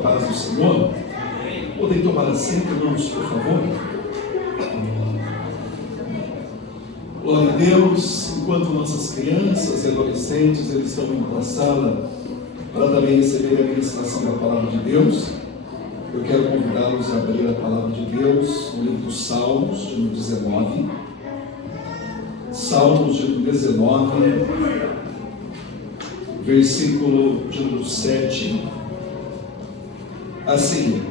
paz do Senhor. Podem tomar assento, irmãos, por favor. Glória a Deus. Enquanto nossas crianças e adolescentes eles estão indo para a sala para também receber a ministração da palavra de Deus, eu quero convidá-los a abrir a palavra de Deus no livro dos Salmos, de número 19. Salmos de número 19, versículo de número 7. Assim: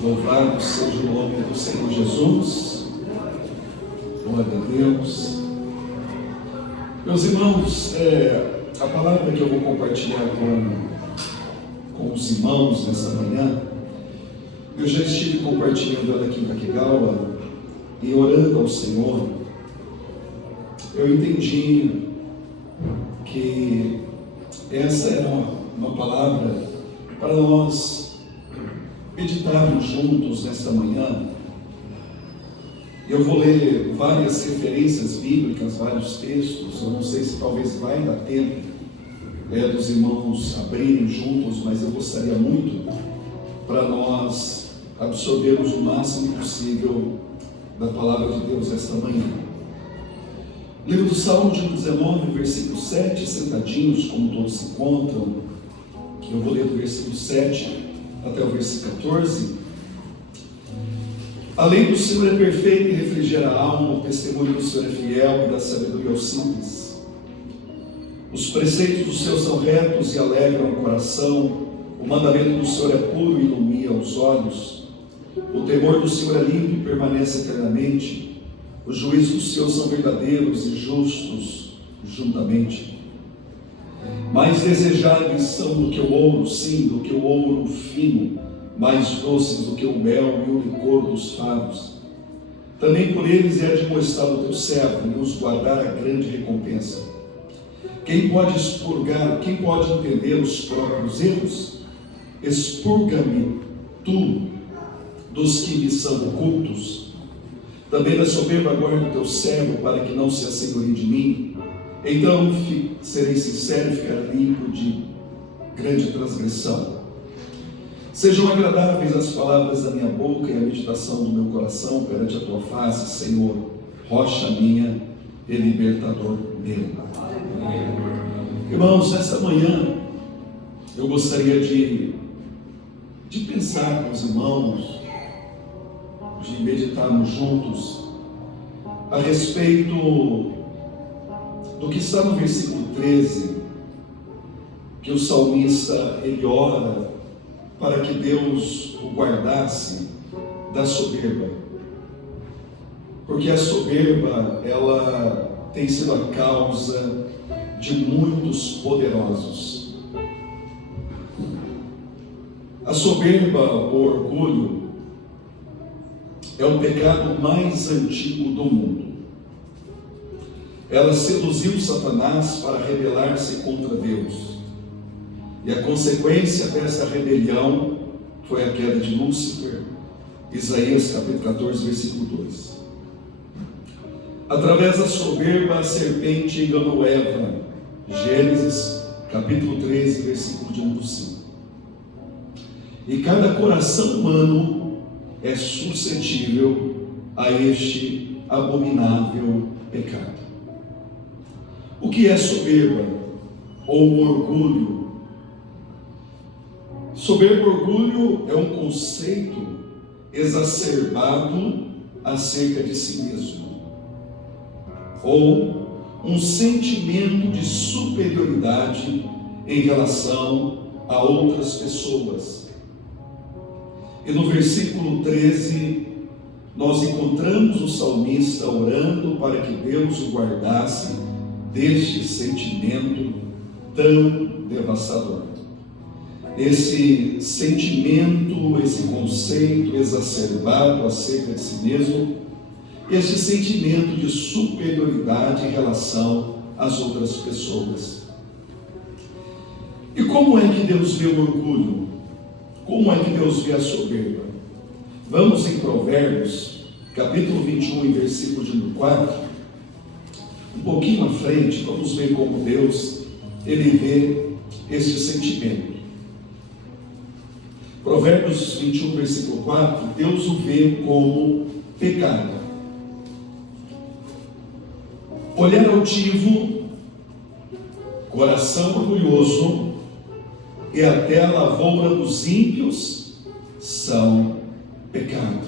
louvado seja o nome do Senhor Jesus. Glória a Deus. Meus irmãos, a palavra que eu vou compartilhar com os irmãos nessa manhã, eu já estive compartilhando ela aqui em Caquegawa e orando ao Senhor. Eu entendi que essa era uma palavra para nós meditarmos juntos nesta manhã. Eu vou ler várias referências bíblicas, vários textos. Eu não sei se talvez vai dar tempo dos irmãos abrirem juntos, mas eu gostaria muito para nós absorvermos o máximo possível da palavra de Deus esta manhã. Livro do Salmo de 19, versículo 7, sentadinhos como todos se encontram. Eu vou ler do versículo 7 até o versículo 14. A lei do Senhor é perfeita e refrigera a alma, o testemunho do Senhor é fiel e dá sabedoria aos simples. Os preceitos do Senhor são retos e alegram o coração, o mandamento do Senhor é puro e ilumina os olhos. O temor do Senhor é limpo e permanece eternamente. Os juízos do Senhor são verdadeiros e justos juntamente. Mais desejáveis são do que o ouro, sim, do que o ouro fino, mais doces do que o mel e o licor dos favos. Também por eles é admoestado o teu servo e os guardar a grande recompensa. Quem pode expurgar, quem pode entender os próprios erros? Expurga-me tu dos que me são ocultos. Também da soberba guarda o teu servo, para que não se assenhorie de mim. Então serei sincero e ficarei limpo de grande transgressão. Sejam agradáveis as palavras da minha boca e a meditação do meu coração perante a tua face, Senhor, rocha minha e libertador meu. Irmãos, nesta manhã eu gostaria de pensar com os irmãos, de meditarmos juntos a respeito do que está no versículo 13, que o salmista ele ora para que Deus o guardasse da soberba, porque a soberba ela tem sido a causa de muitos poderosos. A soberba, o orgulho, é o pecado mais antigo do mundo. Ela seduziu Satanás para rebelar-se contra Deus. E a consequência dessa rebelião foi a queda de Lúcifer. Isaías capítulo 14, versículo 2. Através da soberba, a serpente enganou Eva. Gênesis capítulo 13, versículo de 1 a 5. E cada coração humano é suscetível a este abominável pecado. O que é soberba ou orgulho? Soberbo orgulho é um conceito exacerbado acerca de si mesmo, ou um sentimento de superioridade em relação a outras pessoas. E no versículo 13, nós encontramos o salmista orando para que Deus o guardasse deste sentimento tão devastador. Esse sentimento, esse conceito exacerbado acerca de si mesmo, esse sentimento de superioridade em relação às outras pessoas. E como é que Deus vê o orgulho? Como é que Deus vê a soberba? Vamos em Provérbios, capítulo 21, versículo de número 4. Um pouquinho à frente, vamos ver como Deus, ele vê este sentimento. Provérbios 21, versículo 4, Deus o vê como pecado. Olhar altivo, coração orgulhoso e até a lavoura dos ímpios são pecado.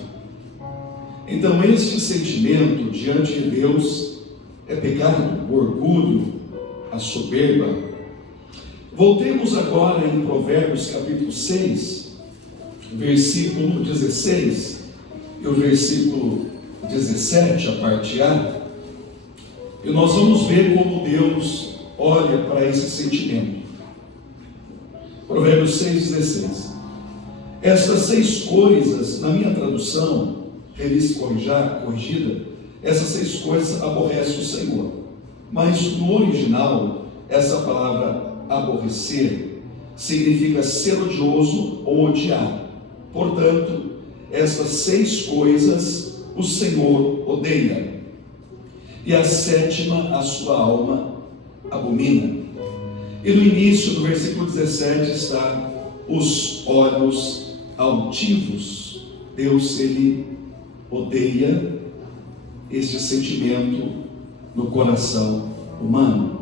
Então este sentimento diante de Deus é pecado, o orgulho, a soberba. Voltemos agora em Provérbios capítulo 6, versículo 16 e o versículo 17, a parte A, e nós vamos ver como Deus olha para esse sentimento. Provérbios 6,16. Estas 6 coisas, na minha tradução, revista corrigida, essas 6 coisas aborrece o Senhor. Mas no original, essa palavra aborrecer significa ser odioso ou odiar. Portanto, estas 6 coisas o Senhor odeia. E a 7ª a sua alma abomina. E no início do versículo 17 está os olhos altivos. Deus, ele odeia este sentimento no coração humano.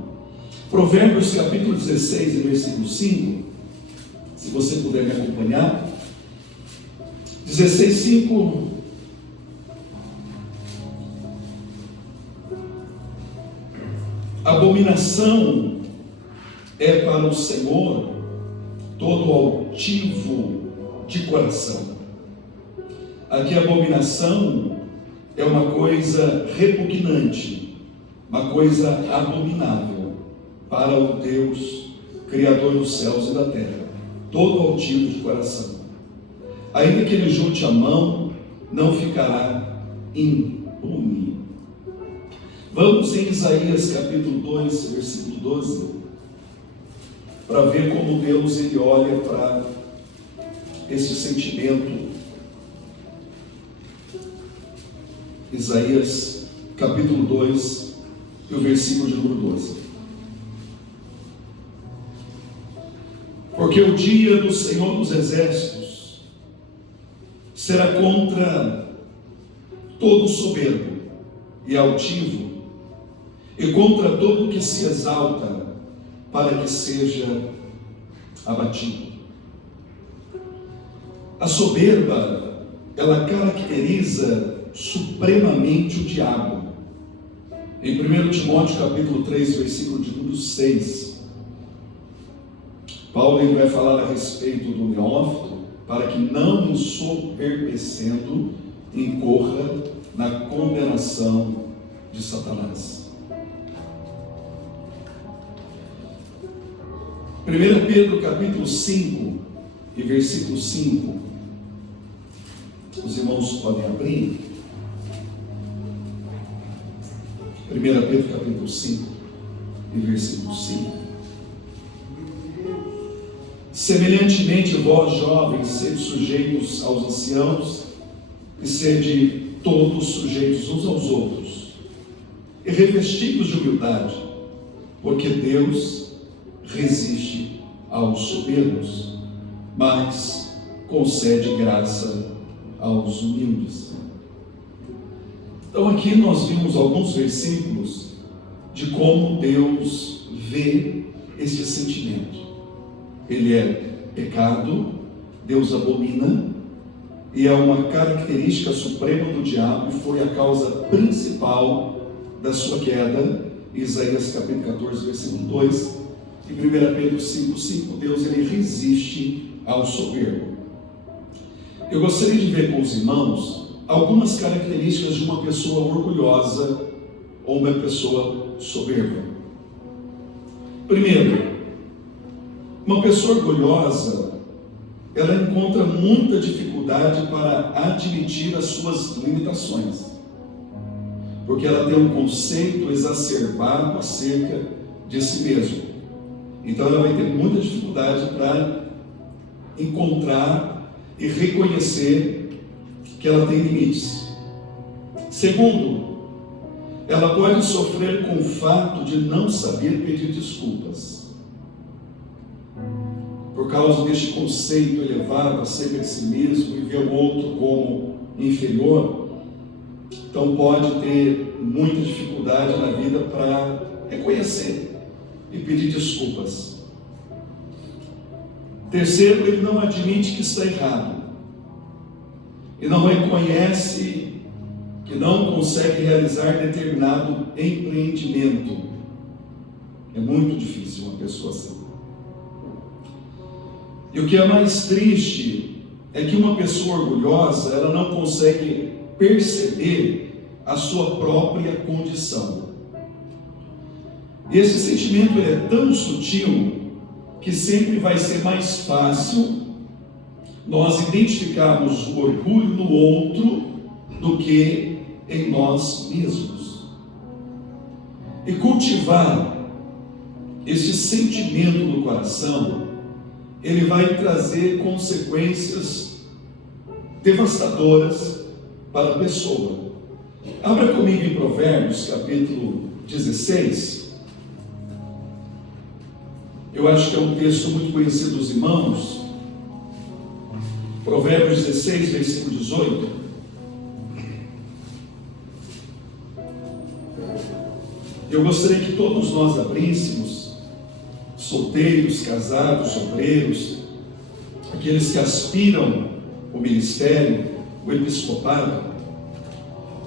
Provérbios capítulo 16 e versículo 5, se você puder me acompanhar. 16:5. Abominação é para o Senhor todo altivo de coração. Aqui abominação é uma coisa repugnante, uma coisa abominável para o Deus, Criador dos céus e da terra. Todo altivo de coração. Ainda que ele junte a mão, não ficará impune. Vamos em Isaías capítulo 2, versículo 12, para ver como Deus ele olha para esse sentimento. Isaías capítulo 2 e o versículo de número 12. Porque o dia do Senhor dos Exércitos será contra todo soberbo e altivo, e contra todo que se exalta, para que seja abatido. A soberba, ela caracteriza supremamente o diabo. Em 1 Timóteo capítulo 3, versículo de número 6, Paulo ele vai falar a respeito do neófito, para que não ensoberbecendo incorra na condenação de Satanás. 1 Pedro capítulo 5 e versículo 5, os irmãos podem abrir. 1 Pedro capítulo 5 e versículo 5. Semelhantemente vós jovens, sede sujeitos aos anciãos, e sede todos sujeitos uns aos outros, e revestidos de humildade, porque Deus resiste aos soberbos, mas concede graça aos humildes. Então aqui nós vimos alguns versículos de como Deus vê este sentimento. Ele é pecado, Deus abomina, e é uma característica suprema do diabo, e foi a causa principal da sua queda. Isaías capítulo 14, versículo 2, e 1 Pedro 5:5, Deus ele resiste ao soberbo. Eu gostaria de ver com os irmãos algumas características de uma pessoa orgulhosa ou uma pessoa soberba. Primeiro, uma pessoa orgulhosa, ela encontra muita dificuldade para admitir as suas limitações, porque ela tem um conceito exacerbado acerca de si mesmo. Então ela vai ter muita dificuldade para encontrar e reconhecer que ela tem limites. Segundo, ela pode sofrer com o fato de não saber pedir desculpas. por causa deste conceito elevado acerca de si mesmo e ver o outro como inferior, então pode ter muita dificuldade na vida para reconhecer e pedir desculpas. Terceiro, ele não admite que está errado e não reconhece que não consegue realizar determinado empreendimento. É muito difícil uma pessoa assim. E o que é mais triste é que uma pessoa orgulhosa, ela não consegue perceber a sua própria condição. E esse sentimento é tão sutil que sempre vai ser mais fácil nós identificarmos o orgulho no outro do que em nós mesmos. E cultivar esse sentimento no coração, ele vai trazer consequências devastadoras para a pessoa. Abra comigo em Provérbios, capítulo 16. Eu acho que é um texto muito conhecido dos irmãos. Provérbios 16, versículo 18. Eu gostaria que todos nós abríssemos, solteiros, casados, obreiros, aqueles que aspiram o ministério, o episcopado.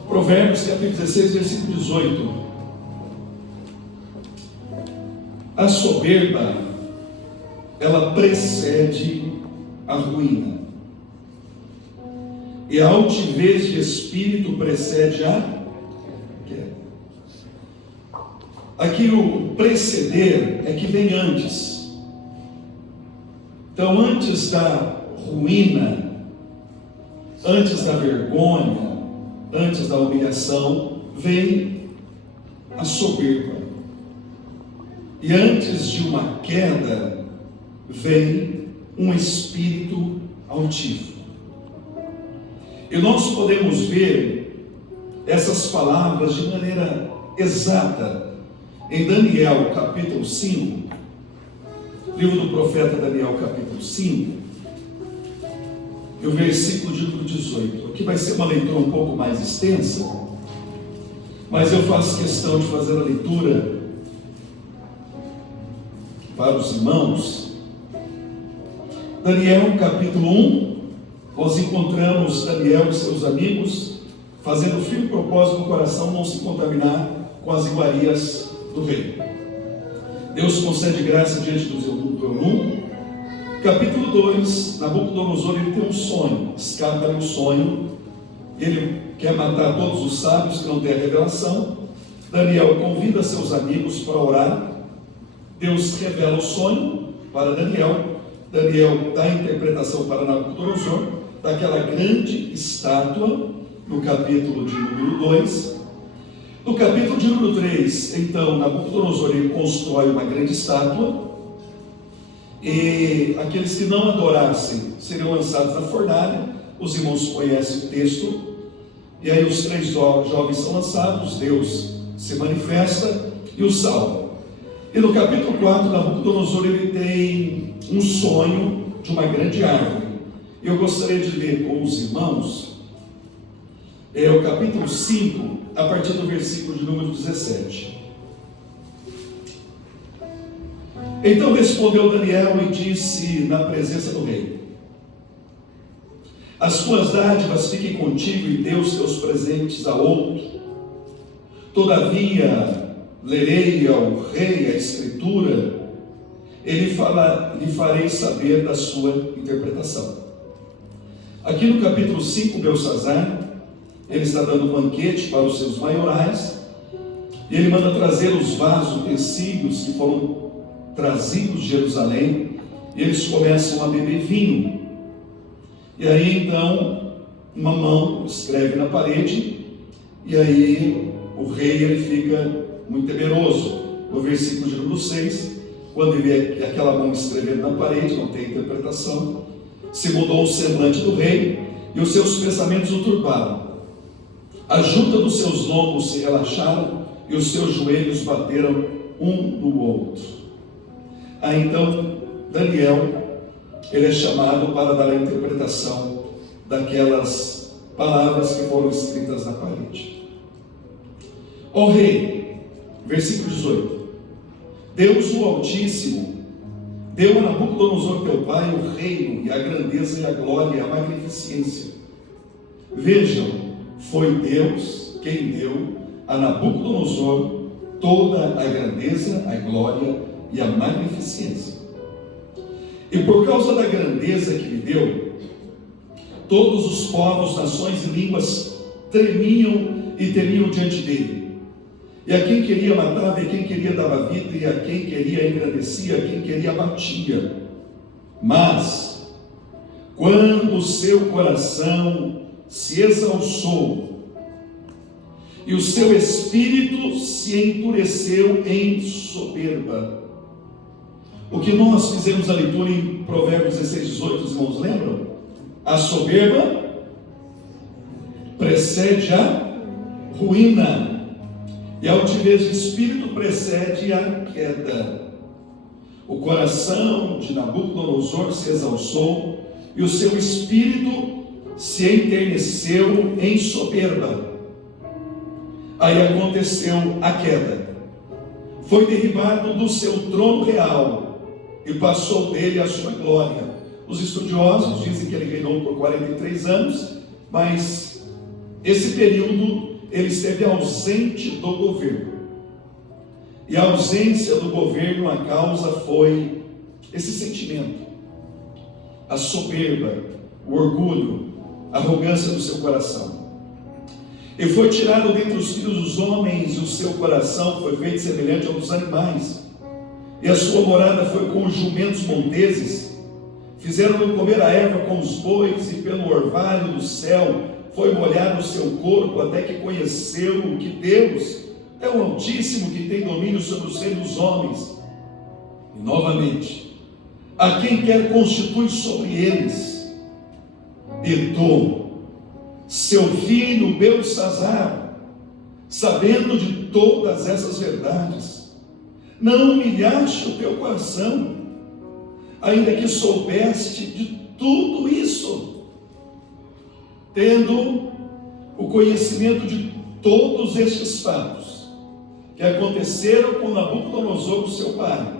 Provérbios capítulo 16, versículo 18. A soberba, ela precede a ruína, e a altivez de espírito precede a queda. Aqui o preceder é que vem antes. Então, antes da ruína, antes da vergonha, antes da humilhação, vem a soberba. E antes de uma queda, vem um espírito altivo. E nós podemos ver essas palavras de maneira exata em Daniel capítulo 5, livro do profeta Daniel capítulo 5, e o versículo de número 18. Aqui vai ser uma leitura um pouco mais extensa, mas eu faço questão de fazer a leitura para os irmãos. Daniel capítulo 1, nós encontramos Daniel e seus amigos fazendo firme propósito no coração não se contaminar com as iguarias do rei. Deus concede graça diante do eunuco. Capítulo 2, Nabucodonosor, ele tem um sonho, escapa-lhe o sonho, ele quer matar todos os sábios que não têm a revelação. Daniel convida seus amigos para orar. Deus revela o sonho para Daniel. Daniel dá a interpretação para Nabucodonosor daquela grande estátua no capítulo de número 2. No capítulo de número 3, então, Nabucodonosor ele constrói uma grande estátua, e aqueles que não adorassem seriam lançados na fornalha. Os irmãos conhecem o texto. E aí os 3 jovens são lançados, Deus se manifesta e os salva. E no capítulo 4, Nabucodonosor ele tem um sonho de uma grande árvore. Eu gostaria de ler com os irmãos o capítulo 5, a partir do versículo de número 17. Então respondeu Daniel e disse na presença do rei: as tuas dádivas fiquem contigo e dê os teus presentes a outro. Todavia lerei ao rei a escritura, lhe farei saber da sua interpretação. Aqui no capítulo 5, Belsazar, ele está dando um banquete para os seus maiorais, e ele manda trazer os vasos, utensílios que foram trazidos de Jerusalém, e eles começam a beber vinho. E aí então, uma mão escreve na parede, e aí o rei ele fica muito temeroso. No versículo de número 6, quando ele vê aquela mão escrevendo na parede, não tem interpretação, se mudou o semblante do rei, e os seus pensamentos o turbaram. A junta dos seus lombos se relaxaram, e os seus joelhos bateram um no outro. Aí então Daniel ele é chamado para dar a interpretação daquelas palavras que foram escritas na parede. Ó rei, versículo 18: Deus o Altíssimo deu a Nabucodonosor teu pai o reino e a grandeza e a glória e a magnificência. Vejam, foi Deus quem deu a Nabucodonosor toda a grandeza, a glória e a magnificência. E por causa da grandeza que lhe deu, todos os povos, nações e línguas tremiam e temiam diante dele. E a quem queria matava, e a quem queria dava vida, e a quem queria engrandecia, a quem queria abatia. Mas, quando o seu coração se exalçou, e o seu espírito se endureceu em soberba. O que nós fizemos a leitura em Provérbios 16, 18, os irmãos lembram? A soberba precede a ruína, e a altivez de espírito precede a queda. O coração de Nabucodonosor se exalçou, e o seu espírito se enterneceu em soberba. Aí aconteceu a queda. Foi derribado do seu trono real e passou dele a sua glória. Os estudiosos dizem que ele reinou por 43 anos, mas esse período ele esteve ausente do governo. E a ausência do governo, a causa foi esse sentimento, a soberba, o orgulho, a arrogância do seu coração. E foi tirado dentre os filhos dos homens, e o seu coração foi feito semelhante ao dos animais, e a sua morada foi com os jumentos monteses. Fizeram-no comer a erva com os bois, e pelo orvalho do céu foi molhado o seu corpo, até que conheceu que Deus é o Altíssimo, que tem domínio sobre os reinos dos homens. E novamente, a quem quer constitui sobre eles. E tu, seu filho Beltsazar, sabendo de todas essas verdades, não humilhaste o teu coração, ainda que soubeste de tudo isso, tendo o conhecimento de todos estes fatos que aconteceram com Nabucodonosor, seu pai.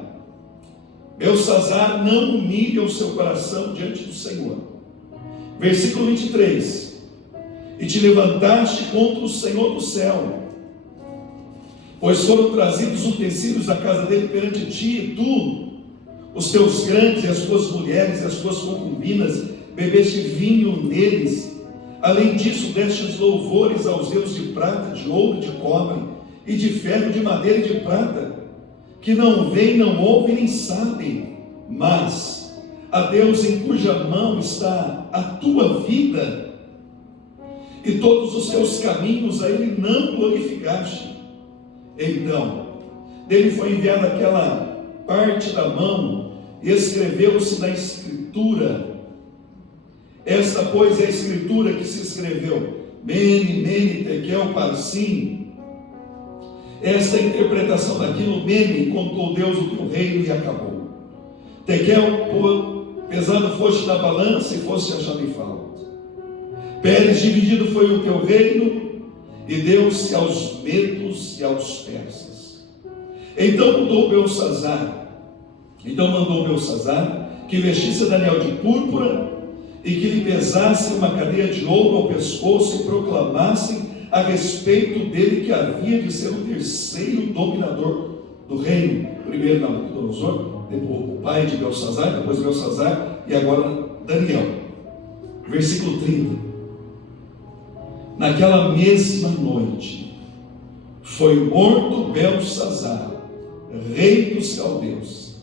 Beltsazar não humilha o seu coração diante do Senhor. Versículo 23: E te levantaste contra o Senhor do céu, pois foram trazidos utensílios da casa dele perante ti, e tu, os teus grandes e as tuas mulheres e as tuas concubinas, bebeste vinho neles. Além disso, destes louvores aos deuses de prata, de ouro, de cobre, e de ferro, de madeira e de prata, que não veem, não ouvem, nem sabem, mas a Deus em cuja mão está a tua vida, e todos os teus caminhos a Ele não glorificaste. Então, dele foi enviada aquela parte da mão, e escreveu-se na escritura. Esta, pois, é a escritura que se escreveu: Mene, Mene, Tekel, Parsim. Esta é a interpretação daquilo. Mene, contou Deus o teu reino, e acabou. Tekel, pesado foste na balança, e foste achado em falta. Pérez, dividido foi o teu reino, e deu-se aos medos e aos persas. Então mandou Beltsazar que vestisse Daniel de púrpura, e que lhe pesasse uma cadeia de ouro ao pescoço, e proclamassem a respeito dele que havia de ser o terceiro dominador do reino. Primeiro Nabucodonosor, depois o pai de Beltsazar, depois Beltsazar, e agora Daniel. Versículo 30. Naquela mesma noite foi morto Beltsazar, rei dos caldeus,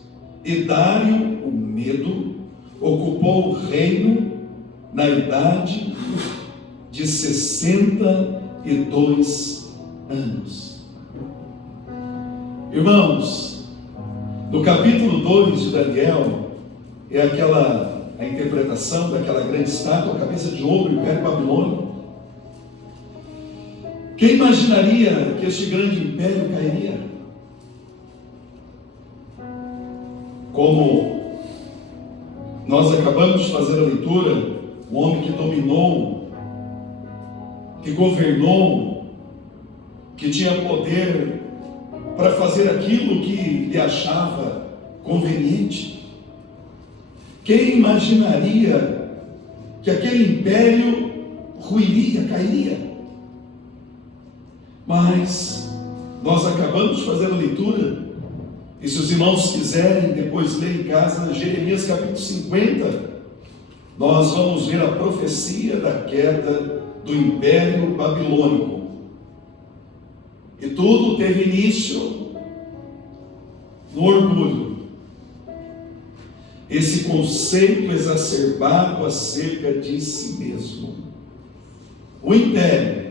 e Dário, o Medo, ocupou o reino na idade de 62 anos. Irmãos, no capítulo 2 de Daniel, é a interpretação daquela grande estátua, a cabeça de ouro, Império Babilônico. Quem imaginaria que este grande império cairia? Como Nós acabamos de fazer a leitura, o homem que dominou, que governou, que tinha poder para fazer aquilo que lhe achava conveniente. Quem imaginaria que aquele império ruiria, cairia? Mas nós acabamos de fazer a leitura, e se os irmãos quiserem depois ler em casa, Jeremias capítulo 50, nós vamos ver a profecia da queda do Império Babilônico. E tudo teve início no orgulho. Esse conceito exacerbado acerca de si mesmo. O império.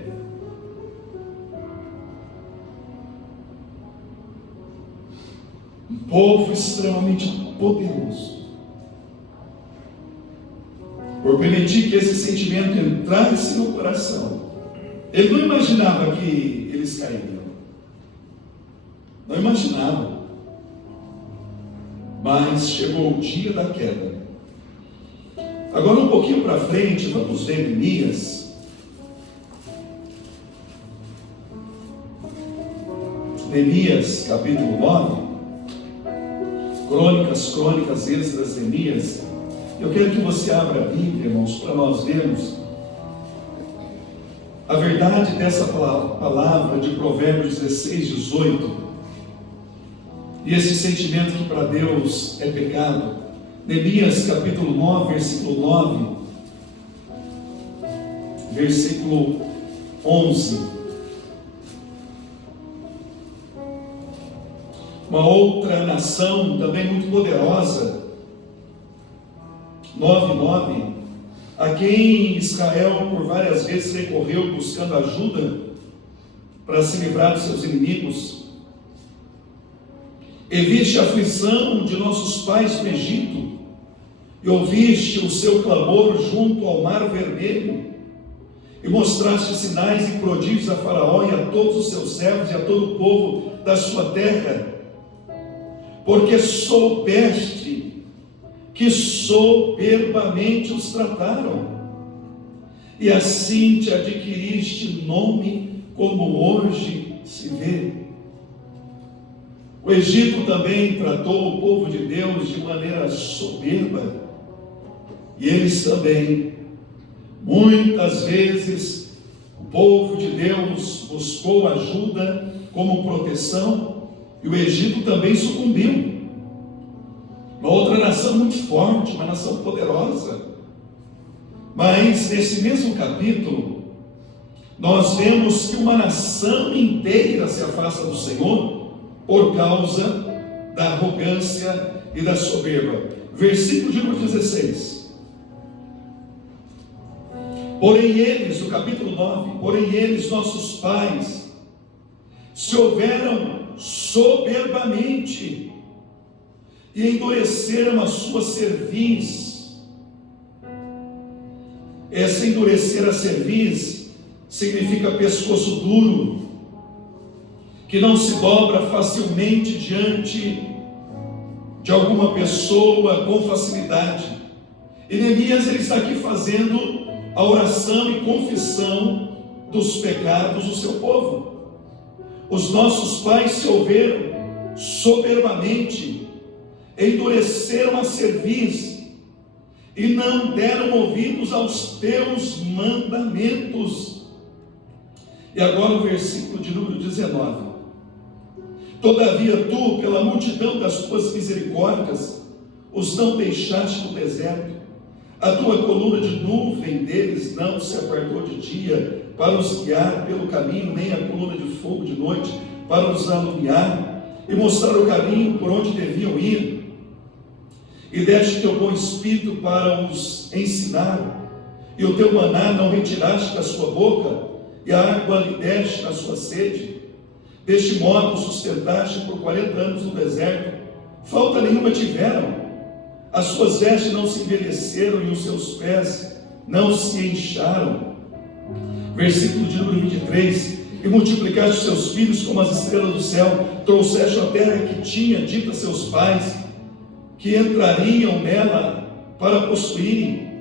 Um povo extremamente poderoso. Por permitir que esse sentimento entrasse no coração, ele não imaginava que eles cairiam. Não imaginava. Mas chegou o dia da queda. Agora um pouquinho para frente, vamos ver Neemias. Neemias capítulo 9. Crônicas, Esdras, Neemias. Eu quero que você abra a Bíblia, irmãos, para nós vermos a verdade dessa palavra de Provérbios 16, 18. E esse sentimento que para Deus é pecado. Neemias capítulo 9, versículo 9, versículo 11. Uma outra nação também muito poderosa, 9:9, a quem Israel por várias vezes recorreu buscando ajuda para se livrar dos seus inimigos. E viste a aflição de nossos pais no Egito, e ouviste o seu clamor junto ao mar vermelho, e mostraste sinais e prodígios a Faraó e a todos os seus servos e a todo o povo da sua terra, porque soubeste que soberbamente os trataram, e assim te adquiriste nome como hoje se vê. O Egito também tratou o povo de Deus de maneira soberba, e eles também, muitas vezes, o povo de Deus buscou ajuda como proteção, e o Egito também sucumbiu. Uma outra nação muito forte, uma nação poderosa. Mas nesse mesmo capítulo, nós vemos que uma nação inteira se afasta do Senhor por causa da arrogância e da soberba. Versículo de número 16. Porém eles, o capítulo 9, porém eles, nossos pais, se houveram soberbamente e endureceram a sua cerviz. Esse endurecer a cerviz significa pescoço duro, que não se dobra facilmente diante de alguma pessoa com facilidade. E Neemias, ele está aqui fazendo a oração e confissão dos pecados do seu povo. Os nossos pais se houveram soberbamente, endureceram a cerviz e não deram ouvidos aos teus mandamentos. E agora o versículo de número 19. Todavia tu, pela multidão das tuas misericórdias, os não deixaste no deserto. A tua coluna de nuvem deles não se apartou de dia para os guiar pelo caminho, nem a coluna de fogo de noite para os alumiar e mostrar o caminho por onde deviam ir. E deste teu bom espírito para os ensinar, e o teu maná não retiraste da sua boca, e a água lhe deste na sua sede. Deste modo sustentaste por 40 anos no deserto, falta nenhuma tiveram, as suas vestes não se envelheceram e os seus pés não se incharam. Versículo de número 23. E multiplicaste os seus filhos como as estrelas do céu, trouxeste a terra que tinha dito a seus pais que entrariam nela para possuírem.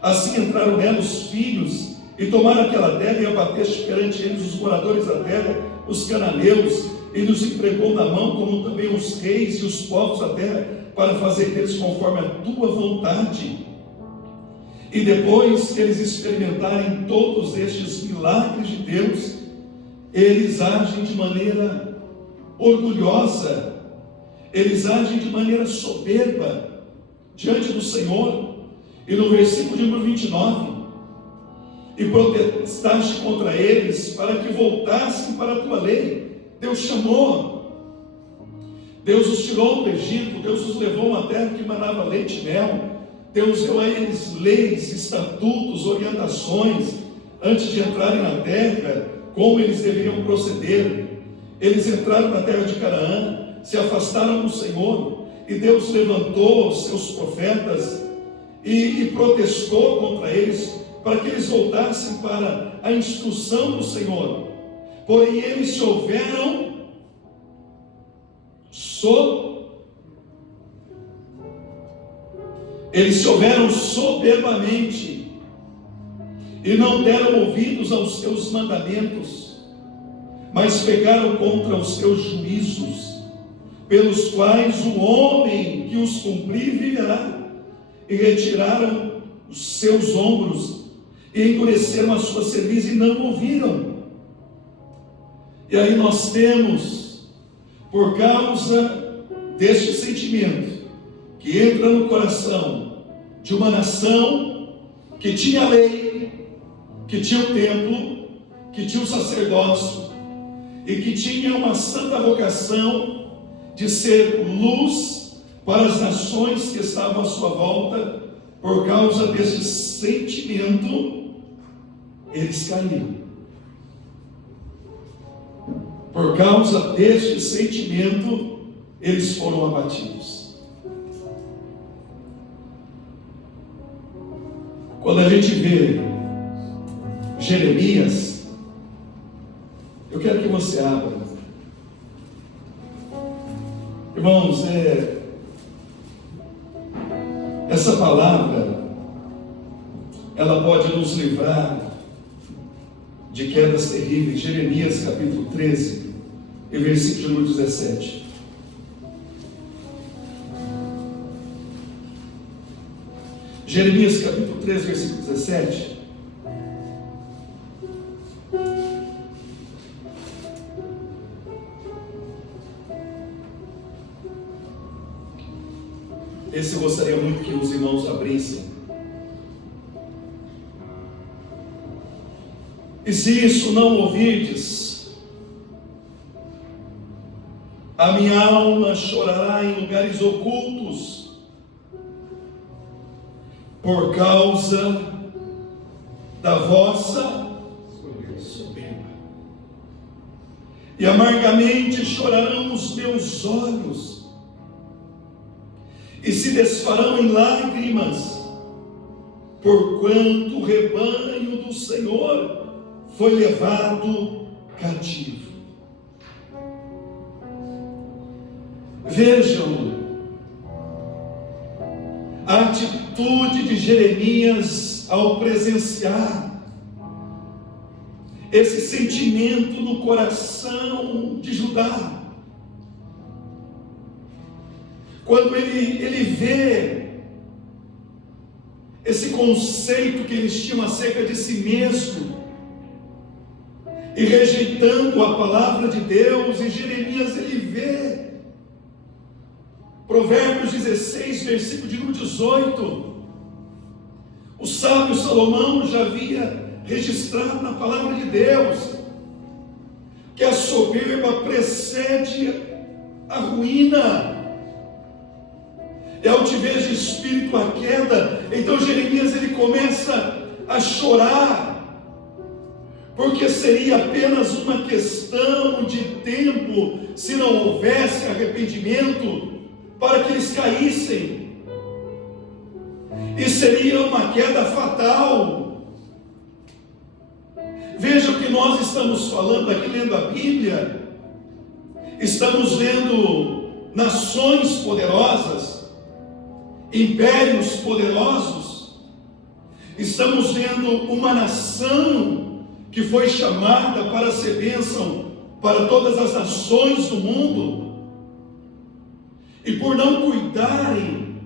Assim entraram nela os filhos e tomaram aquela terra, e abateste perante eles os moradores da terra, os cananeus, e nos entregou na mão, como também os reis e os povos da terra, para fazer deles conforme a tua vontade. E depois que eles experimentarem todos estes milagres de Deus, eles agem de maneira orgulhosa, eles agem de maneira soberba diante do Senhor. E no versículo de número 29, e protestaste contra eles para que voltassem para a tua lei. Deus chamou, Deus os tirou do Egito, Deus os levou a uma terra que manava leite e mel. Deus deu a eles leis, estatutos, orientações, antes de entrarem na terra, como eles deveriam proceder. Eles entraram na terra de Canaã, se afastaram do Senhor, e Deus levantou os seus profetas e protestou contra eles, para que eles voltassem para a instrução do Senhor. Porém, eles se houveram soberbamente e não deram ouvidos aos teus mandamentos, mas pecaram contra os teus juízos, pelos quais o homem que os cumprir viverá, e retiraram os seus ombros e endureceram a sua cerviz e não ouviram. E aí nós temos, por causa deste sentimento que entra no coração de uma nação que tinha lei, que tinha o templo, que tinha o sacerdócio e que tinha uma santa vocação de ser luz para as nações que estavam à sua volta, por causa desse sentimento, eles caíram. Por causa deste sentimento, eles foram abatidos. Quando a gente vê Jeremias, eu quero que você abra. Irmãos, essa palavra, ela pode nos livrar de quedas terríveis. Jeremias capítulo 13 e versículo número 17. Jeremias capítulo 13, versículo 17. Esse eu gostaria muito que os irmãos abrissem. E se isso não ouvirdes, a minha alma chorará em lugares ocultos, por causa da vossa soberba. E amargamente chorarão os meus olhos, e se desfarão em lágrimas, porquanto o rebanho do Senhor foi levado cativo. Vejam a atitude de Jeremias ao presenciar esse sentimento no coração de Judá. Quando ele vê esse conceito que eles tinham acerca de si mesmo, e rejeitando a palavra de Deus, em Jeremias ele vê, Provérbios 16, versículo de número 18, o sábio Salomão já havia registrado na palavra de Deus, que a soberba precede a ruína, e a altivez de espírito a queda. Então Jeremias ele começa a chorar, porque seria apenas uma questão de tempo, se não houvesse arrependimento, para que eles caíssem, e seria uma queda fatal. Veja o que nós estamos falando aqui, lendo a Bíblia. Estamos vendo nações poderosas impérios poderosos. Estamos vendo uma nação que foi chamada para ser bênção para todas as nações do mundo, e por não cuidarem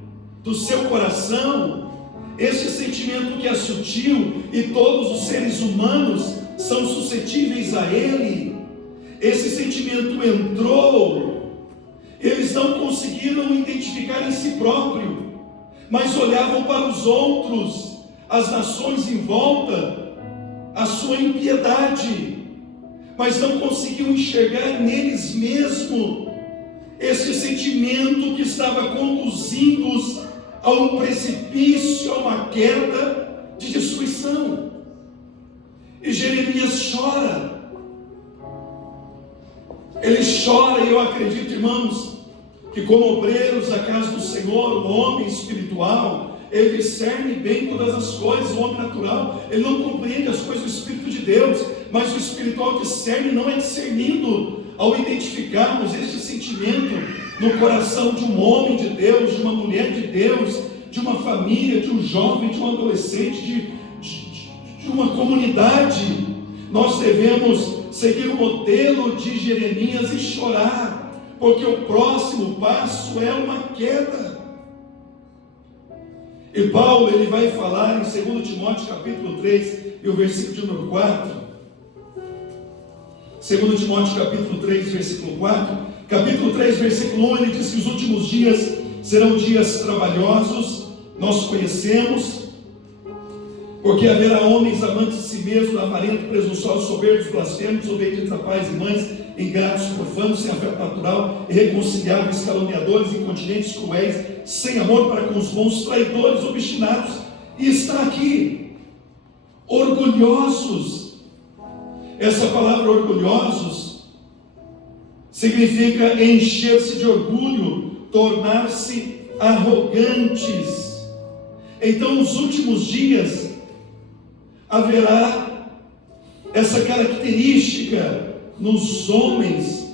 do seu coração, esse sentimento que é sutil e todos os seres humanos são suscetíveis a ele, esse sentimento entrou, eles não conseguiram identificar em si próprio, mas olhavam para os outros, as nações em volta, a sua impiedade, mas não conseguiam enxergar neles mesmos esse sentimento que estava conduzindo-os a um precipício, a uma queda de destruição. E Jeremias chora. Ele chora, e eu acredito, irmãos, que como obreiros da casa do Senhor, o homem espiritual, ele discerne bem todas as coisas. O homem natural, ele não compreende as coisas do Espírito de Deus, mas o espiritual discerne, não é discernido ao identificarmos este sentimento no coração de um homem de Deus, de uma mulher de Deus, de uma família, de um jovem, de um adolescente, de uma comunidade. Nós devemos seguir o modelo de Jeremias e chorar, porque o próximo passo é uma queda. E Paulo, ele vai falar em 2 Timóteo capítulo 3 e o versículo de número 4. 2 Timóteo capítulo 3, versículo 4. Capítulo 3, versículo 1, ele diz que os últimos dias serão dias trabalhosos. Nós conhecemos, porque haverá homens amantes de si mesmos, avarentos, presunçosos, soberbos, blasfemos, desobedientes a pais e mães, ingratos, profanos, sem afeto natural, irreconciliáveis, caluniadores, incontinentes, cruéis, sem amor para com os bons, traidores, obstinados. E está aqui, orgulhosos. Essa palavra orgulhosos significa encher-se de orgulho, tornar-se arrogantes. Então, nos últimos dias haverá essa característica nos homens.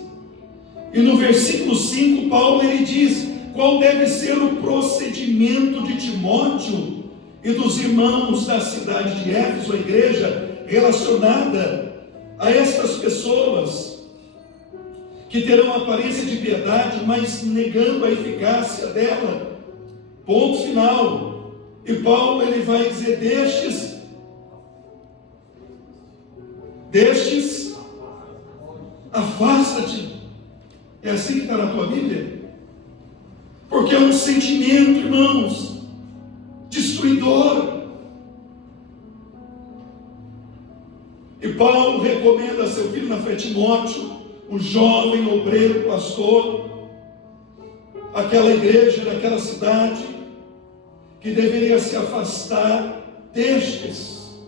E no versículo 5, Paulo, ele diz qual deve ser o procedimento de Timóteo e dos irmãos da cidade de Éfeso, a igreja relacionada a estas pessoas que terão aparência de piedade, mas negando a eficácia dela. Ponto final. E Paulo, ele vai dizer: destes afasta-te. É assim que está na tua Bíblia? Porque é um sentimento, irmãos, destruidor. E Paulo recomenda a seu filho na fé, Timóteo, um jovem obreiro, pastor, aquela igreja daquela cidade, que deveria se afastar destes,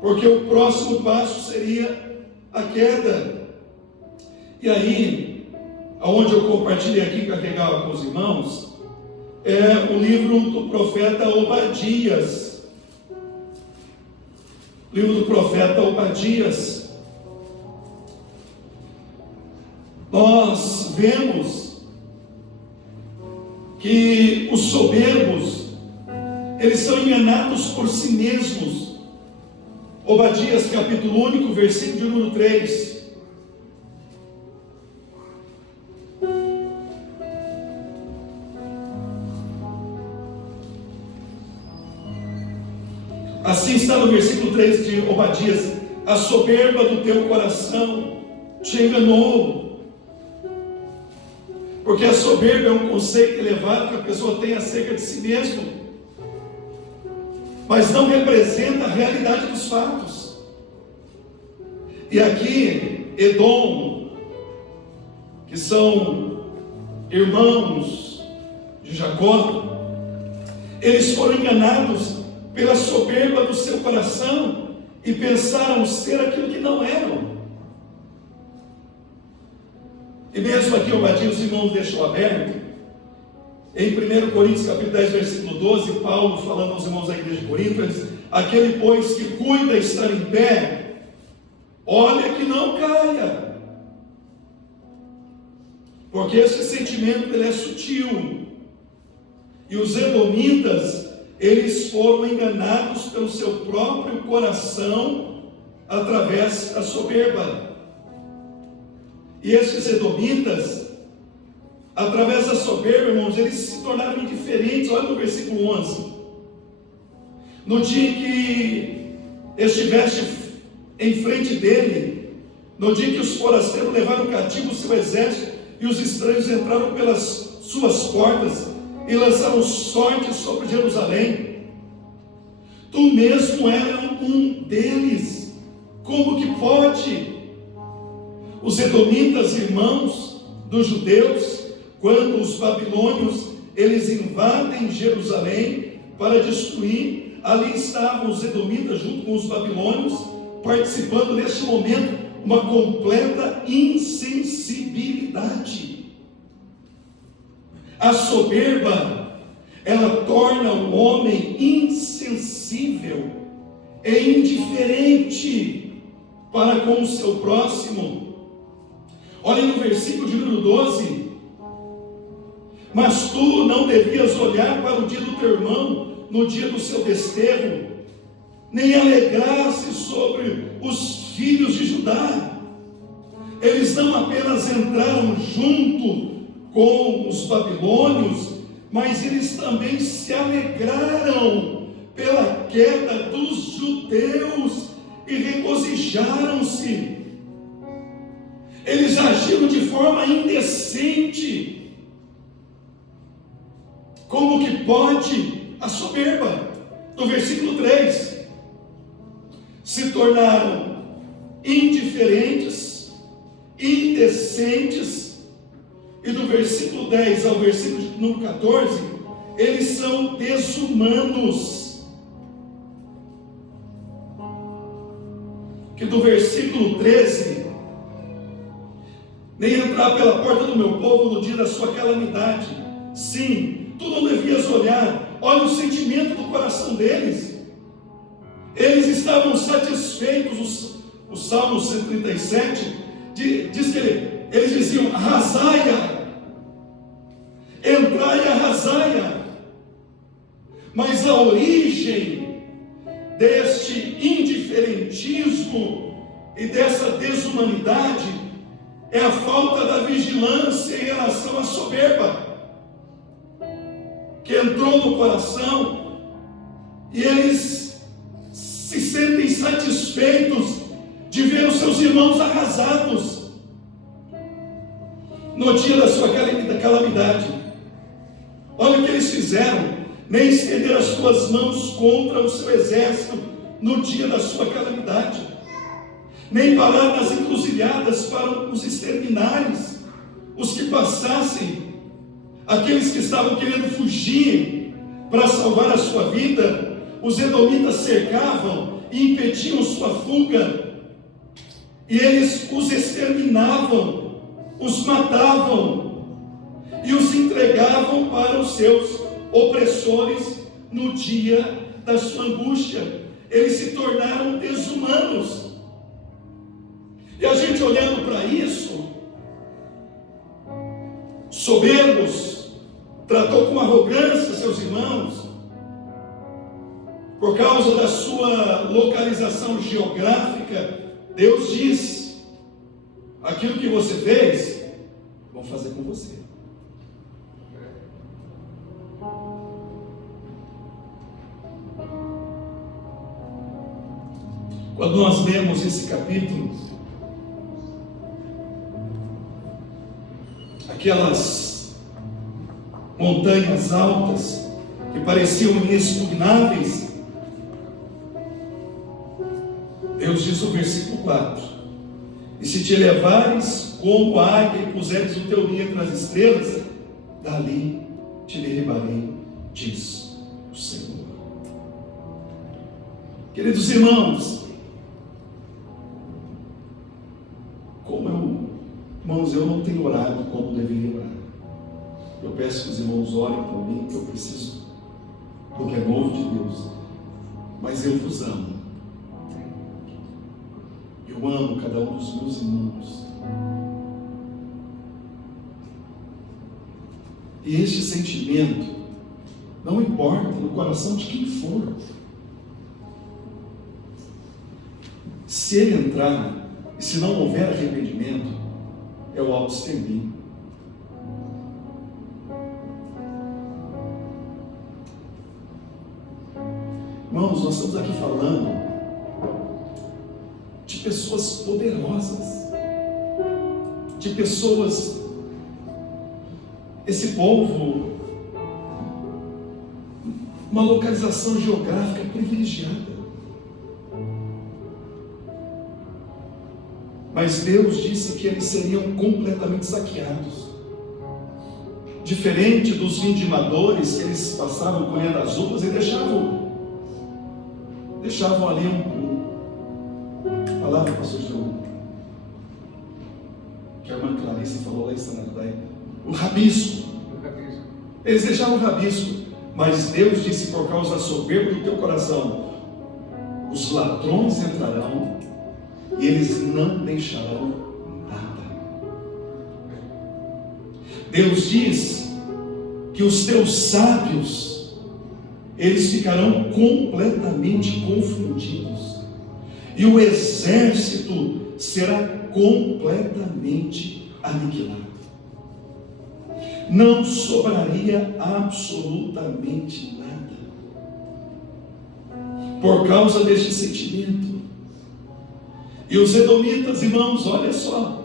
porque o próximo passo seria a queda. E aí, aonde eu compartilhei aqui, carregava com os irmãos, é o livro do profeta Obadias. Livro do profeta Obadias. Nós vemos que os soberbos, eles são enganados por si mesmos. Obadias capítulo único, versículo de número 3. Assim está no versículo 3 de Obadias: a soberba do teu coração te enganou. Porque a soberba é um conceito elevado que a pessoa tem acerca de si mesmo, mas não representa a realidade dos fatos. E aqui, Edom, que são irmãos de Jacó, eles foram enganados pela soberba do seu coração e pensaram ser aquilo que não eram. E mesmo aqui Obadias, os irmãos deixam aberto, em 1 Coríntios capítulo 10, versículo 12, Paulo falando aos irmãos da igreja de Corinto, diz: aquele pois que cuida estar em pé, olha que não caia, porque esse sentimento ele é sutil, E os edomitas, eles foram enganados pelo seu próprio coração através da soberba. E esses edomitas, através da soberba, irmãos, eles se tornaram indiferentes. Olha no versículo 11. No dia que estiveste em frente dele, no dia que os forasteiros levaram cativo o seu exército, e os estranhos entraram pelas suas portas, e lançaram sorte sobre Jerusalém, tu mesmo era um deles. Como que pode? Os edomitas, irmãos dos judeus, quando os babilônios, eles invadem Jerusalém para destruir, ali estavam os edomitas junto com os babilônios, participando neste momento uma completa insensibilidade. A soberba, ela torna o homem insensível e indiferente para com o seu próximo. Olha no versículo de número 12. Mas tu não devias olhar para o dia do teu irmão no dia do seu desterro, nem alegrar-se sobre os filhos de Judá. Eles não apenas entraram junto com os babilônios, mas eles também se alegraram pela queda dos judeus e regozijaram-se. Eles agiram de forma indecente. Como que pode? A soberba. No versículo 3, se tornaram indiferentes, indecentes. E do versículo 10 ao versículo número 14, eles são desumanos. Que do versículo 13, nem entrar pela porta do meu povo no dia da sua calamidade. Sim, tu não devias olhar. Olha o sentimento do coração deles. Eles estavam satisfeitos. O Salmo 137 diz que eles diziam: arrasai-a, entrai e arrasai-a. Mas a origem deste indiferentismo e dessa desumanidade é a falta da vigilância em relação à soberba, que entrou no coração, e eles se sentem satisfeitos de ver os seus irmãos arrasados no dia da sua calamidade. Olha o que eles fizeram: nem estender as suas mãos contra o seu exército no dia da sua calamidade, nem parar nas encruzilhadas para os exterminarem os que passassem, aqueles que estavam querendo fugir para salvar a sua vida. Os edomitas cercavam e impediam sua fuga, e eles os exterminavam, os matavam e os entregavam para os seus opressores no dia da sua angústia. Eles se tornaram desumanos. E a gente olhando para isso, soberbos, tratou com arrogância seus irmãos, por causa da sua localização geográfica. Deus diz: aquilo que você fez, vão fazer com você. Quando nós lemos esse capítulo, aquelas montanhas altas que pareciam inexpugnáveis, Deus diz no versículo 4: e se te elevares como águia e puseres o teu ninho entre as estrelas, dali te derribarei, diz o Senhor. Queridos irmãos, irmãos, eu não tenho orado como deveria orar. Eu peço que os irmãos orem por mim, que eu preciso do que é novo de Deus. Mas eu vos amo. Eu amo cada um dos meus irmãos. E este sentimento Não importa no coração de quem for. Se ele entrar, e se não houver arrependimento, é o autoextermínio. Irmãos, nós estamos aqui falando de pessoas poderosas, de pessoas, esse povo, uma localização geográfica privilegiada. Mas Deus disse que eles seriam completamente saqueados. Diferente dos vindimadores, que eles passavam colhendo as uvas e deixavam ali palavra, pastor João, que a irmã Clarice falou lá em Sanadai, o rabisco. Eles deixavam o rabisco, mas Deus disse: por causa da soberba do teu coração, os ladrões entrarão e eles não deixarão nada. Deus diz que os teus sábios, eles ficarão completamente confundidos, e o exército será completamente aniquilado. Não sobraria absolutamente nada, por causa deste sentimento. E os edomitas, irmãos, olha só,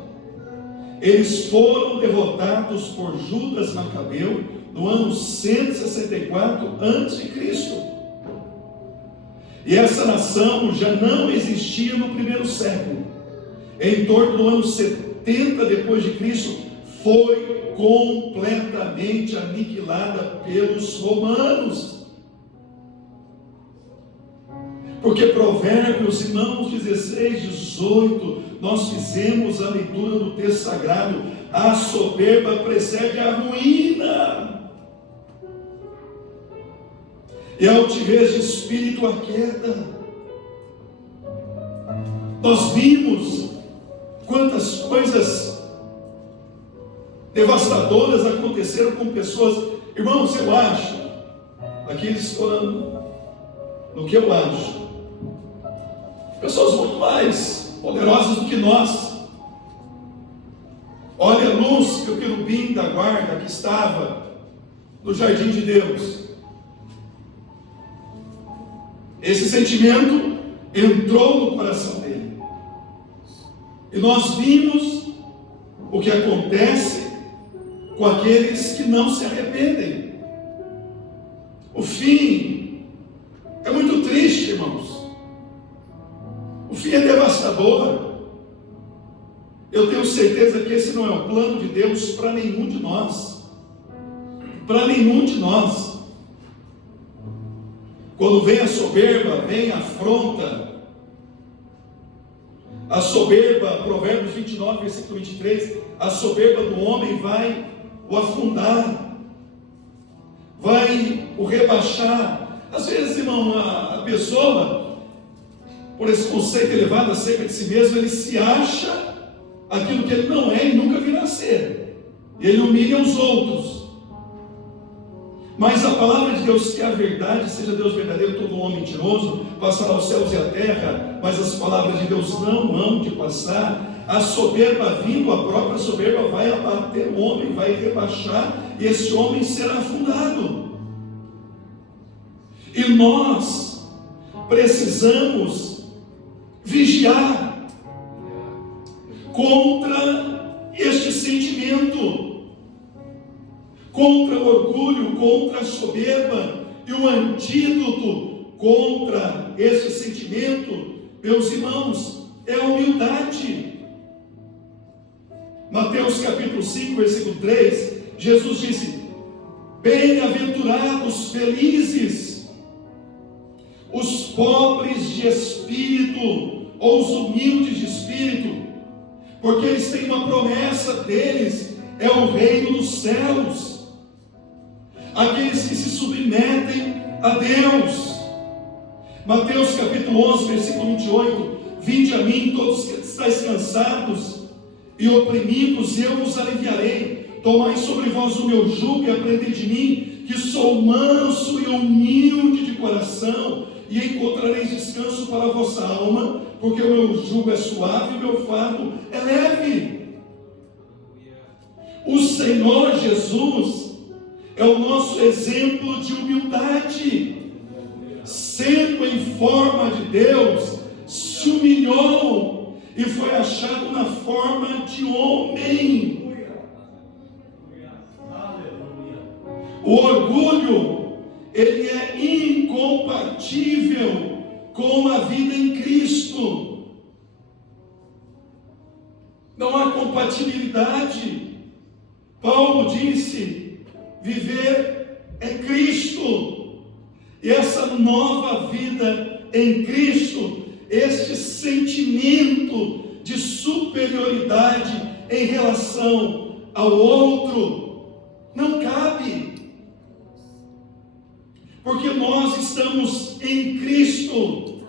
eles foram derrotados por Judas Macabeu no ano 164 a.C. E essa nação já não existia no primeiro século. Em torno do ano 70 depois de Cristo, foi completamente aniquilada pelos romanos. Porque Provérbios, irmãos, 16, 18, nós fizemos a leitura do texto sagrado: a soberba precede a ruína, e a altivez de espírito a queda. Nós vimos quantas coisas devastadoras aconteceram com pessoas. Irmãos, eu acho, aqui falando no que eu acho, pessoas muito mais poderosas do que nós. Olha a luz que o querubim da guarda que estava no jardim de Deus. Esse sentimento entrou no coração dele. E nós vimos o que acontece com aqueles que não se arrependem. O fim é muito triste, irmãos. O fim é devastador. Eu tenho certeza que esse não é o plano de Deus para nenhum de nós. Para nenhum de nós. Quando vem a soberba, vem a afronta. A soberba, Provérbios 29, versículo 23, a soberba do homem vai o afundar, vai o rebaixar. Às vezes, irmão, a pessoa, por esse conceito elevado acerca de si mesmo, ele se acha aquilo que ele não é e nunca virá a ser. Ele humilha os outros. Mas a palavra de Deus, que é a verdade, seja Deus verdadeiro, todo homem mentiroso, passará os céus e a terra, mas as palavras de Deus não hão de passar. A soberba vindo, a própria soberba vai abater o homem, vai rebaixar, e esse homem será afundado. E nós precisamos vigiar contra este sentimento, contra o orgulho, contra a soberba. E o antídoto contra esse sentimento, meus irmãos, é a humildade. Mateus capítulo 5, versículo 3, Jesus disse: bem-aventurados, felizes, os pobres de espírito, ou os humildes de espírito, porque eles têm uma promessa deles, é o reino dos céus. Aqueles que se submetem a Deus. Mateus capítulo 11, versículo 28, vinde a mim todos que estáis cansados e oprimidos, eu vos aliviarei. Tomai sobre vós o meu jugo e aprendei de mim, que sou manso e humilde de coração, e encontrareis descanso para a vossa alma, porque o meu jugo é suave e o meu fardo é leve. O Senhor Jesus é o nosso exemplo de humildade. Sendo em forma de Deus, se humilhou e foi achado na forma de homem. O orgulho, ele é incompatível com a vida em Cristo. Não há compatibilidade. Paulo disse: viver é Cristo. E essa nova vida em Cristo, este sentimento de superioridade em relação ao outro, não cabe. Porque nós estamos em Cristo.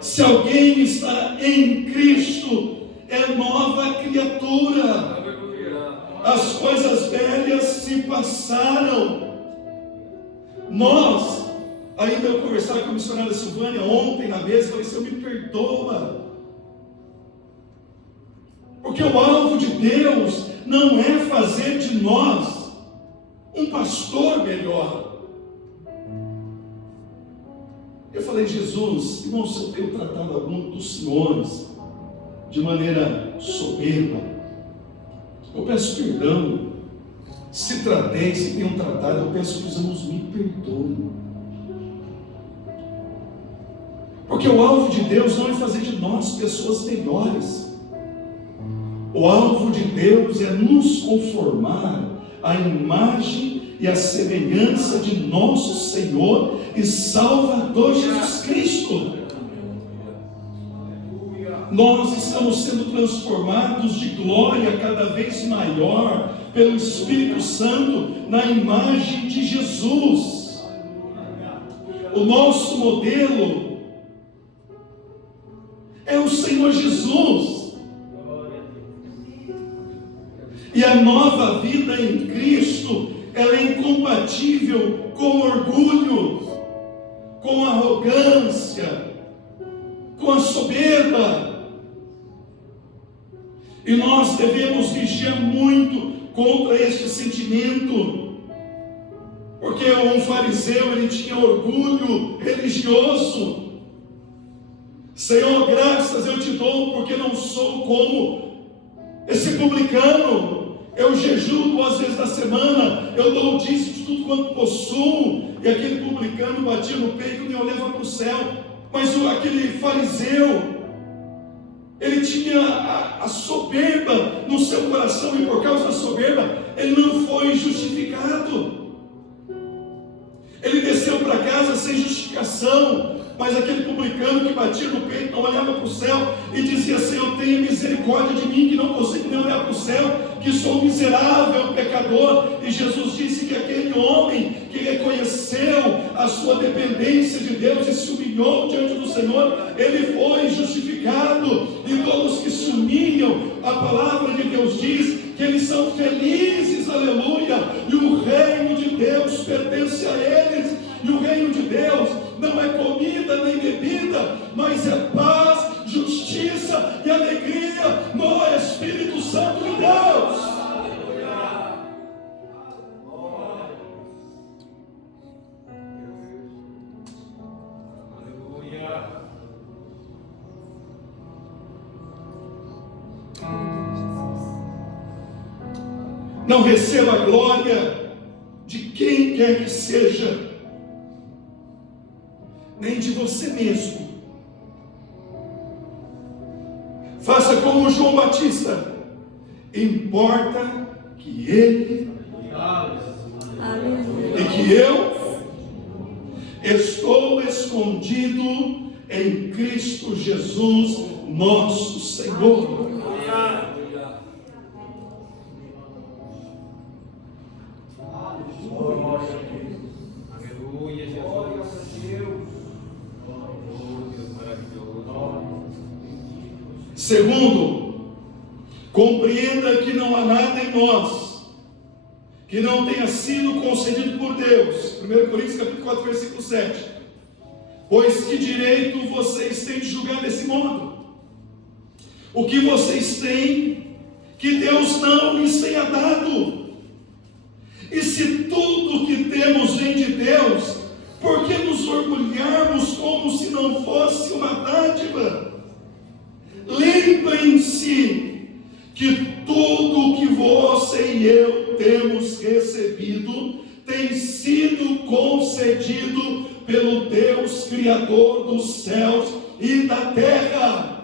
Se alguém está em Cristo, é nova criatura. As coisas velhas se passaram. Nós, ainda eu conversava com a missionária Silvânia ontem na mesa, falei: Senhor, me perdoa. Porque o alvo de Deus não é fazer de nós um pastor melhor. Eu falei: Jesus, irmão, se eu tenho tratado algum dos senhores de maneira soberba, eu peço perdão. Se tratei, se tenham tratado, eu peço que os irmãos me perdoem. Porque o alvo de Deus não é fazer de nós pessoas melhores. O alvo de Deus é nos conformar à imagem e à semelhança de nosso Senhor e Salvador Jesus Cristo. Nós estamos sendo transformados de glória cada vez maior pelo Espírito Santo na imagem de Jesus. O nosso modelo é o Senhor Jesus. E a nova vida em Cristo, ela é incompatível com orgulho, com arrogância, com a soberba. E nós devemos vigiar muito contra este sentimento, porque um fariseu, ele tinha orgulho religioso. Senhor, graças eu te dou, porque não sou como esse publicano. Eu jejuo 2 vezes na semana, eu dou o dízimo de tudo quanto possuo. E aquele publicano batia no peito e me olhava para o céu. Mas aquele fariseu, ele tinha a soberba no seu coração, e por causa da soberba, ele não foi justificado. Ele desceu para casa sem justificação. Mas aquele publicano que batia no peito, não olhava para o céu e dizia: Senhor, tenha misericórdia de mim, que não consigo nem olhar para o céu, que sou miserável, pecador. E Jesus disse que aquele homem que reconheceu a sua dependência de Deus e se humilhou diante do Senhor, ele foi justificado. E todos que se humilham, a palavra de Deus diz que eles são felizes, aleluia, e o reino de Deus pertence a eles. E o reino de Deus não é comida nem bebida, mas é paz, justiça e alegria no Espírito Santo de Deus. Não receba a glória de quem quer que seja, nem de você mesmo. Faça como João Batista. Importa que ele e que eu estou escondido em Cristo Jesus, nosso Senhor. Segundo, compreenda que não há nada em nós que não tenha sido concedido por Deus. 1 Coríntios capítulo 4, versículo 7. Pois que direito vocês têm de julgar desse modo? O que vocês têm que Deus não lhes tenha dado? E se tudo que temos vem de Deus, por que nos orgulharmos como se não fosse uma dádiva? Lembrem-se que tudo que você e eu temos recebido tem sido concedido pelo Deus Criador dos céus e da terra.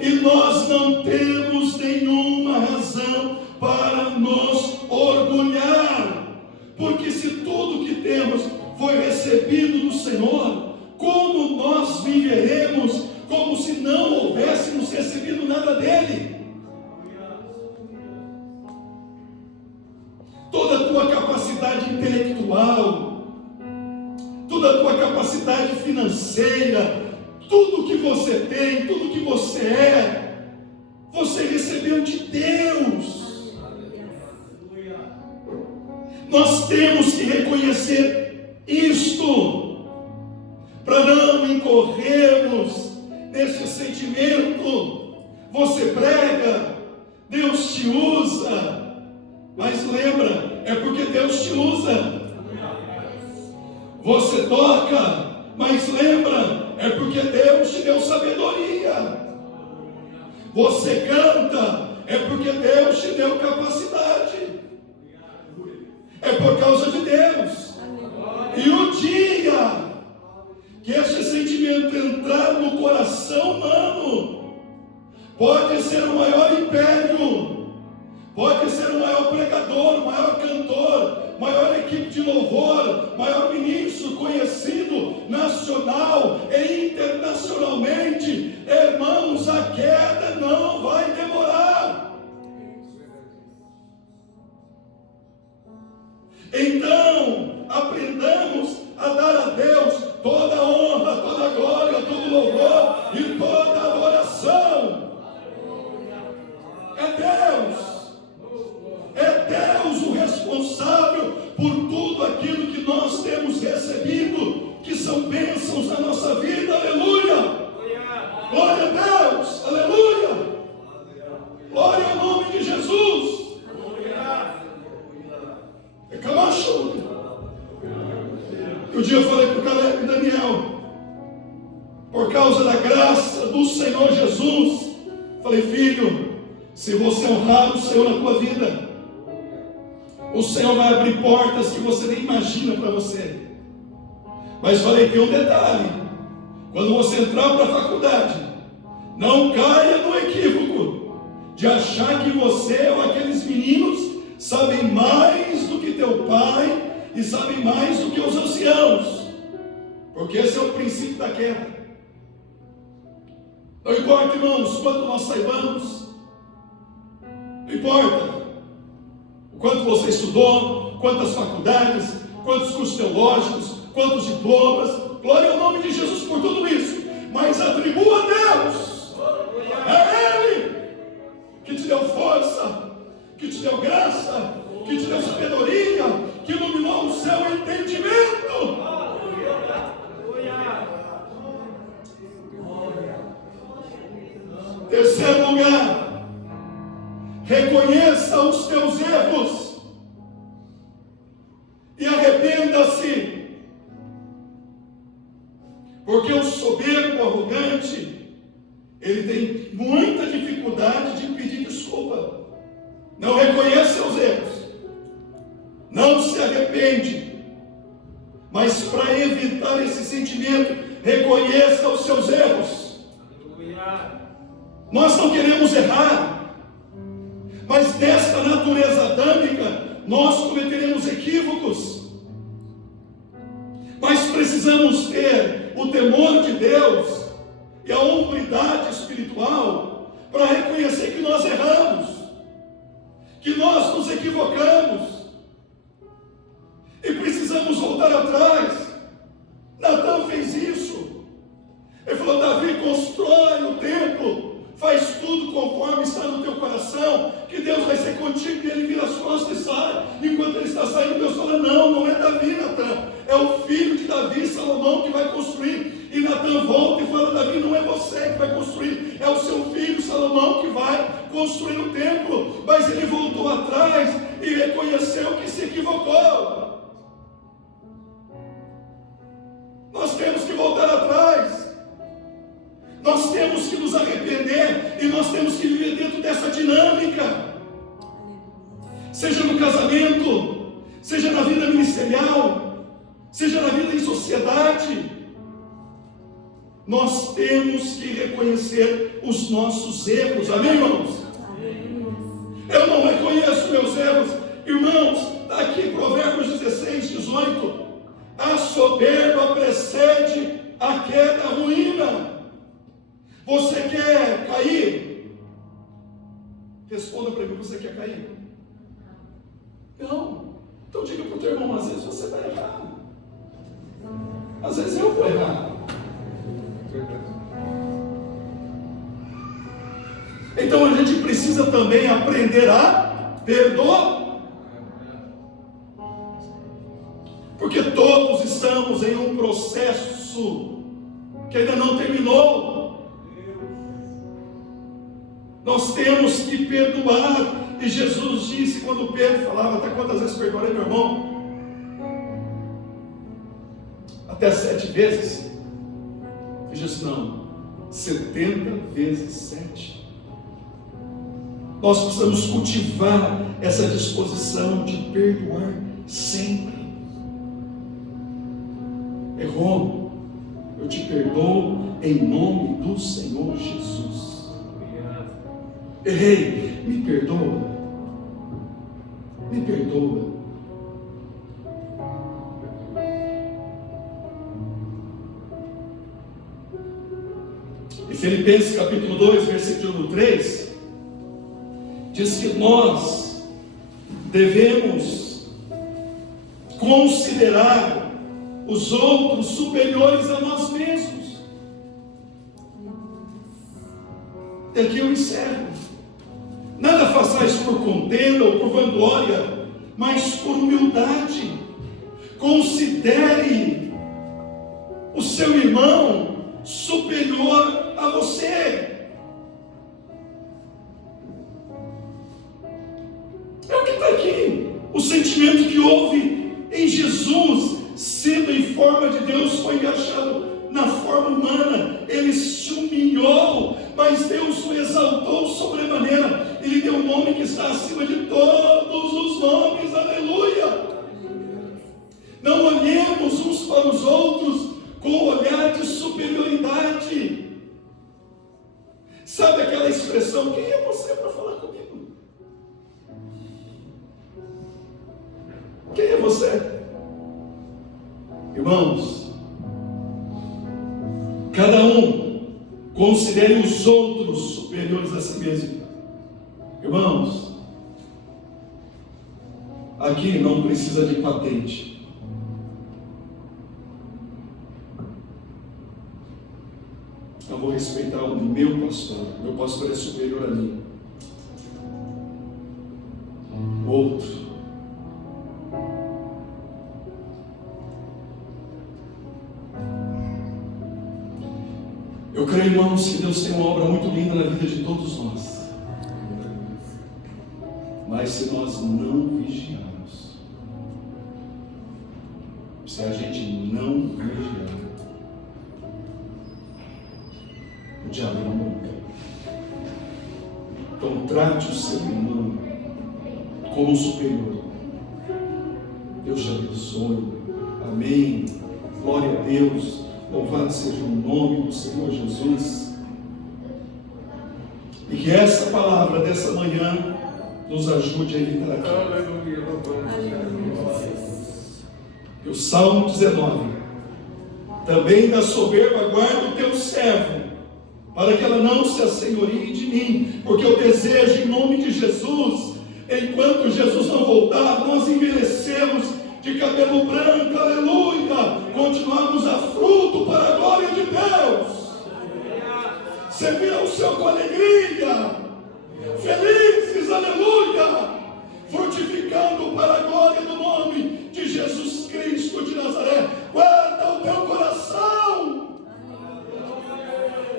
E nós não temos nenhuma razão para nos orgulhar, porque se tudo que temos foi recebido do Senhor, como nós viveremos como se não houvéssemos recebido nada dele? Toda a tua capacidade intelectual, toda a tua capacidade financeira, tudo que você tem, tudo que você é, você recebeu de Deus. Nós temos que reconhecer isto, para não incorrermos nesse sentimento. Você prega, Deus te usa, mas lembra, é porque Deus te usa. Você toca, mas lembra, é porque Deus te deu sabedoria. Você canta, é porque Deus te deu capacidade. É por causa de Deus. E o dia que esse sentimento entrar no coração humano, pode ser o maior império, pode ser o maior pregador, o maior cantor, maior equipe de louvor, maior ministro conhecido nacional e internacionalmente, irmãos, a queda não vai demorar. Então, aprendamos a dar a Deus toda a honra, toda a glória, todo o louvor e toda a adoração. É Deus o responsável por tudo aquilo que nós temos recebido, que são bênçãos na nossa vida. Aleluia! Glória a Deus! Aleluia! Glória ao nome de Jesus! É Camacho! Um dia eu falei para o Caleb e Daniel, por causa da graça do Senhor Jesus, falei: filho, se você honrar o Senhor na tua vida, o Senhor vai abrir portas que você nem imagina para você. Mas falei, tem um detalhe: quando você entrar para a faculdade, não caia no equívoco de achar que você ou aqueles meninos sabem mais do que teu pai e sabem mais do que os anciãos, porque esse é o princípio da queda. Não importa, irmãos, quanto nós saibamos, não importa o quanto você estudou, quantas faculdades, quantos cursos teológicos, quantos diplomas, glória ao nome de Jesus por tudo isso, mas atribua a Deus. É Ele que te deu força, que te deu graça, que te deu sabedoria, que iluminou o seu entendimento. Terceiro lugar, reconheça os teus erros e arrependa-se, porque o soberbo, arrogante, ele tem muita dificuldade de pedir desculpa. Não reconhece seus erros, não se arrepende, mas para evitar esse sentimento, reconheça os seus erros. Nós não queremos errar, mas nesta natureza adâmica nós cometeremos equívocos, mas precisamos ter o temor de Deus e a hombridade espiritual para reconhecer que nós erramos, que nós nos equivocamos e precisamos voltar atrás. Natã fez isso. Ele falou: Davi, constrói o templo, faz tudo conforme está no teu coração, que Deus vai ser contigo, e ele vira as costas e sai. Enquanto ele está saindo, Deus fala: não é Davi, Natan, é o filho de Davi, Salomão, que vai construir. E Natan volta e fala: Davi, não é você que vai construir, é o seu filho Salomão que vai construir o templo. Mas ele voltou atrás e reconheceu que se equivocou. Nós temos que voltar atrás, nós temos que nos arrepender, e nós temos que viver dentro dessa dinâmica, seja no casamento, seja na vida ministerial, seja na vida em sociedade. Nós temos que reconhecer os nossos erros, amém, irmãos? Eu não reconheço meus erros, irmãos. Está aqui Provérbios 16, 18. A soberba precede a queda, a ruína. Você quer cair? Responda para mim: você quer cair? Não. Então diga para o teu irmão: às vezes você está errado, às vezes eu vou errar. Então a gente precisa também aprender a perdoar. Porque todos estamos em um processo que ainda não terminou. Nós temos que perdoar. E Jesus disse, quando Pedro falava: até quantas vezes perdoarei meu irmão? Até 7 vezes? E Jesus: não, 70 vezes 7. Nós precisamos cultivar essa disposição de perdoar sempre. Errou, eu te perdoo em nome do Senhor Jesus. Errei, me perdoa, me perdoa. Em Filipenses capítulo 2, versículo 3, diz que nós devemos considerar os outros superiores a nós mesmos. E aqui eu encerro. Nada façais por contenda ou por vanglória, mas por humildade. Considere o seu irmão superior a você. É o que está aqui. O sentimento que houve em Jesus, sendo em forma de Deus, foi encaixado na forma humana. Ele se humilhou, mas Deus o exaltou sobremaneira. Ele deu um nome que está acima de todos os nomes. Aleluia! Não olhemos uns para os outros com um olhar de superioridade. Sabe aquela expressão: quem é você para falar comigo? Quem é você? Irmãos, cada um considere os outros superiores a si mesmo. Irmãos, aqui não precisa de patente. Eu vou respeitar o meu pastor. Meu pastor é superior a mim. O outro. Eu creio, irmãos, que Deus tem uma obra muito linda na vida de todos nós. Mas se nós não vigiarmos, se a gente não vigiar, o diabo não brinca. Então trate o seu irmão como superior. Deus te abençoe. Amém. Glória a Deus. Louvado seja o nome do Senhor Jesus. E que essa palavra dessa manhã nos ajude a evitar aquilo. E o Salmo 19: também da soberba guarda o teu servo, para que ela não se assenhorie de mim, porque eu desejo, em nome de Jesus, enquanto Jesus não voltar, nós envelhecemos de cabelo branco, aleluia, continuamos a fruto para a glória de Deus. servir ao Senhor com alegria, felizes, aleluia, frutificando para a glória do nome de Jesus Cristo de Nazaré. Guarda o teu coração,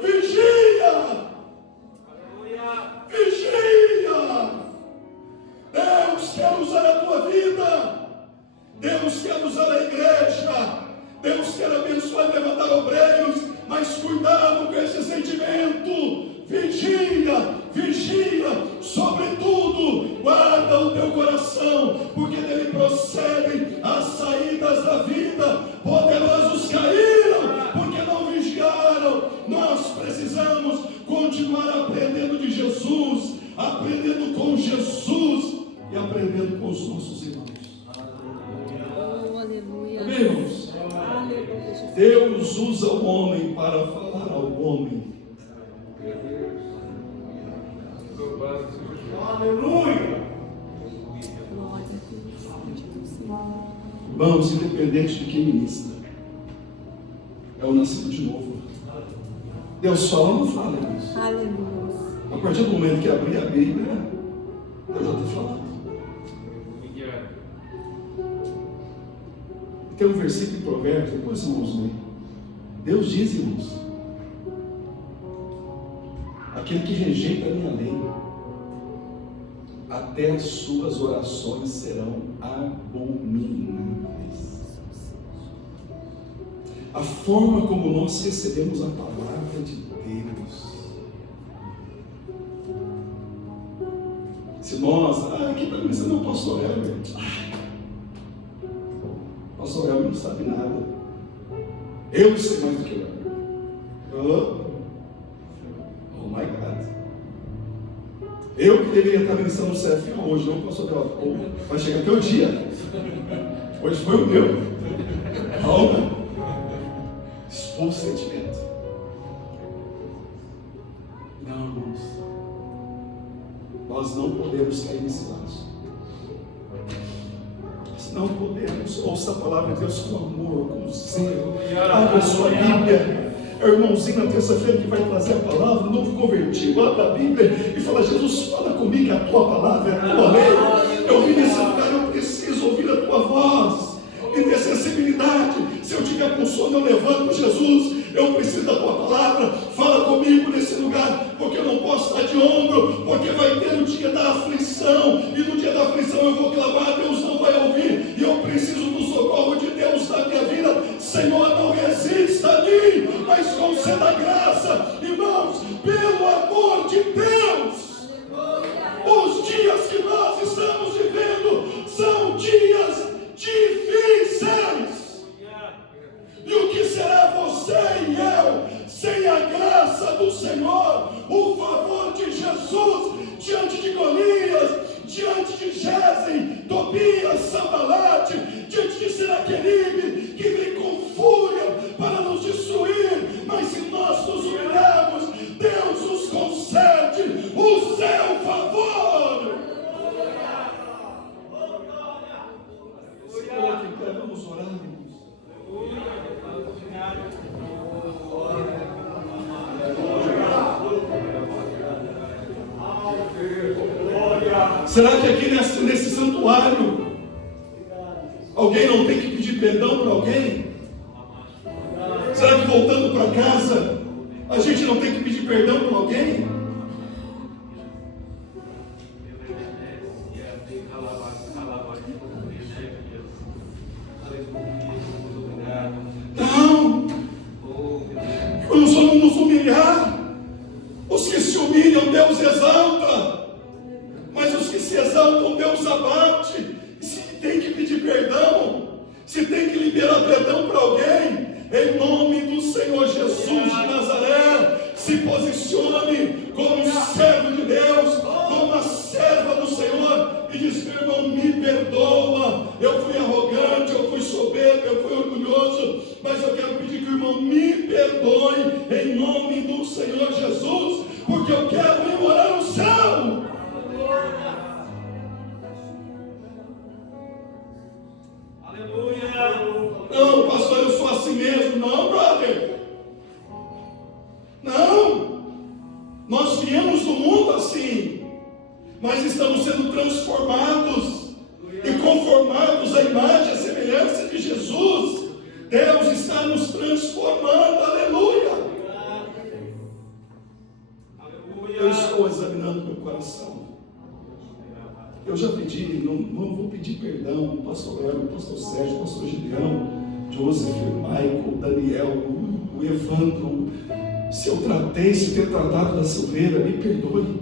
vigia, vigia. Deus quer usar a tua vida, Deus quer usar a igreja, Deus quer abençoar e levantar obreiros, mas cuidado com esse sentimento. Vigia, vigia, sobretudo, guarda o teu coração, porque dele procedem as saídas da vida. Poderosos caíram, porque não vigiaram. Nós precisamos continuar aprendendo de Jesus, aprendendo com Jesus e aprendendo com os nossos irmãos. Irmãos, Deus usa o homem para falar ao homem. Aleluia! Irmãos, independente de quem ministra, é o nascido de novo. Deus fala ou não fala, irmãos? A partir do momento que abrir a Bíblia, Deus já está falando. Tem um versículo em Provérbios, depois irmãos leem. Deus diz, irmãos, aquele que rejeita a minha lei, até as suas orações serão abomináveis. A forma como nós recebemos a palavra de Deus. Se nós, aqui está me ensinando o pastor Herbert. O pastor Herbert não sabe nada. Eu sei mais do que o Herbert. Oh my God. Eu que deveria estar ministrando o CFA hoje, não posso ter. Vai chegar até o dia. Hoje foi o meu. Calma. Expôs o sentimento. Não, irmãos. Nós não podemos cair nesse laço. Nós não podemos. Ouça a palavra de Deus com amor, com zelo. Abra a sua Bíblia. É o irmãozinho na terça-feira que vai trazer a palavra, novo convertido, abre a Bíblia e fala: Jesus, fala comigo, a tua palavra, a tua lei. Eu vim nesse lugar, eu preciso ouvir a tua voz, me dê sensibilidade. Se eu tiver com sono, eu levanto. Jesus, eu preciso da tua palavra, fala comigo nesse lugar, porque eu não posso estar de ombro, porque vai ter o dia da aflição, e no dia da aflição eu vou clamar, Deus não vai ouvir, e eu preciso do socorro de Deus na minha vida. Senhor, não resista a mim, mas conceda graça. Irmãos, pelo amor de Deus, os dias que nós estamos vivendo são dias difíceis. E o que será você e eu sem a graça do Senhor, o favor de Jesus diante de Golias, diante de Gesem, Tobias, Sambalate, diante de Senaqueribe, que vem com fúria para nos destruir? Mas se nós nos humilharmos, Deus nos concede o seu favor. Vamos orar, irmãos. Será que aqui nesse santuário alguém não tem que pedir perdão para alguém? Será que voltando para casa a gente não tem que pedir perdão para alguém? Não. Nós vamos nos humilhar. Os que se humilham, Deus exalta. Mas os que se exaltam, Deus abate. E se tem que pedir perdão, se tem que liberar perdão para alguém, em nome do Senhor Jesus de Nazaré, se posicione como um servo de Deus, como uma serva do Senhor, e diz: meu irmão, me perdoa, eu fui arrogante, eu fui soberbo, eu fui orgulhoso, mas eu quero pedir que o irmão me perdoe, em nome do Senhor Jesus, porque eu quero ir morar no céu. Não, pastor, eu sou assim mesmo. Não, brother. Não. Nós viemos do mundo assim, mas estamos sendo transformados e conformados à imagem e à semelhança de Jesus. Deus está nos transformando, aleluia. Eu estou examinando meu coração. Eu já pedi, não vou pedir perdão, pastor Léo, pastor Sérgio, pastor Gideão, Joseph, Michael, Daniel, o Evandro. Se eu tratei, se eu ter tratado da Silveira, me perdoe.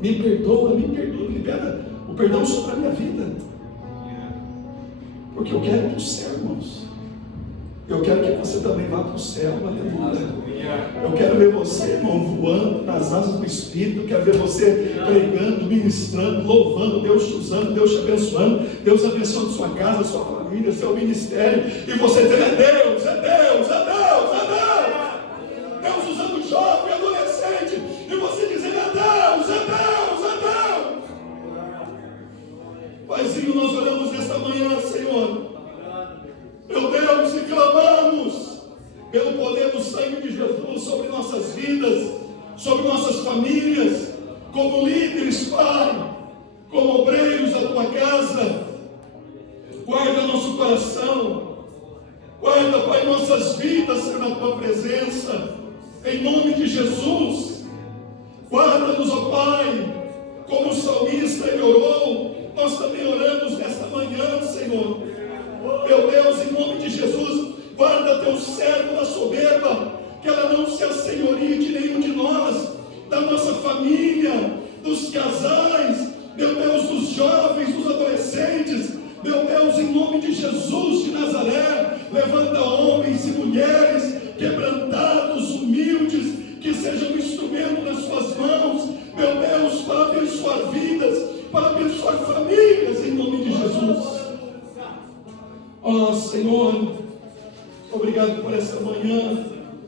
Me perdoa, libera o perdão sobre a minha vida. Porque eu quero ir para o céu, irmãos. Eu quero que você também vá para o céu, aleluia. Eu quero ver você, irmão, voando nas asas do Espírito. Eu quero ver você pregando, ministrando, louvando, Deus te usando, Deus te abençoando, Deus abençoando sua casa, sua família, seu ministério. E você dizendo: é Deus, é Deus, é Deus, é Deus. Deus usando jovem, adolescente. E você dizendo: é Deus, é Deus, é Deus. Paizinho, nós oramos nesta manhã, Senhor. Meu Deus, e clamamos pelo poder do sangue de Jesus sobre nossas vidas, sobre nossas famílias, como líderes, Pai, como obreiros da Tua casa. Guarda nosso coração, guarda, Pai, nossas vidas, Senhor, na Tua presença, em nome de Jesus. Guarda-nos, ó Pai, como o salmista ele orou, nós também oramos nesta manhã, Senhor. Meu Deus, em nome de Jesus, guarda teu servo da soberba, que ela não se assenhorie de nenhum de nós, da nossa família, dos casais, meu Deus, dos jovens, dos adolescentes. Meu Deus, em nome de Jesus de Nazaré, levanta homens e mulheres quebrantados, humildes, que sejam um instrumento nas suas mãos, meu Deus, para abençoar vidas, para abençoar famílias, em nome de Jesus. Ó Senhor, obrigado por esta manhã.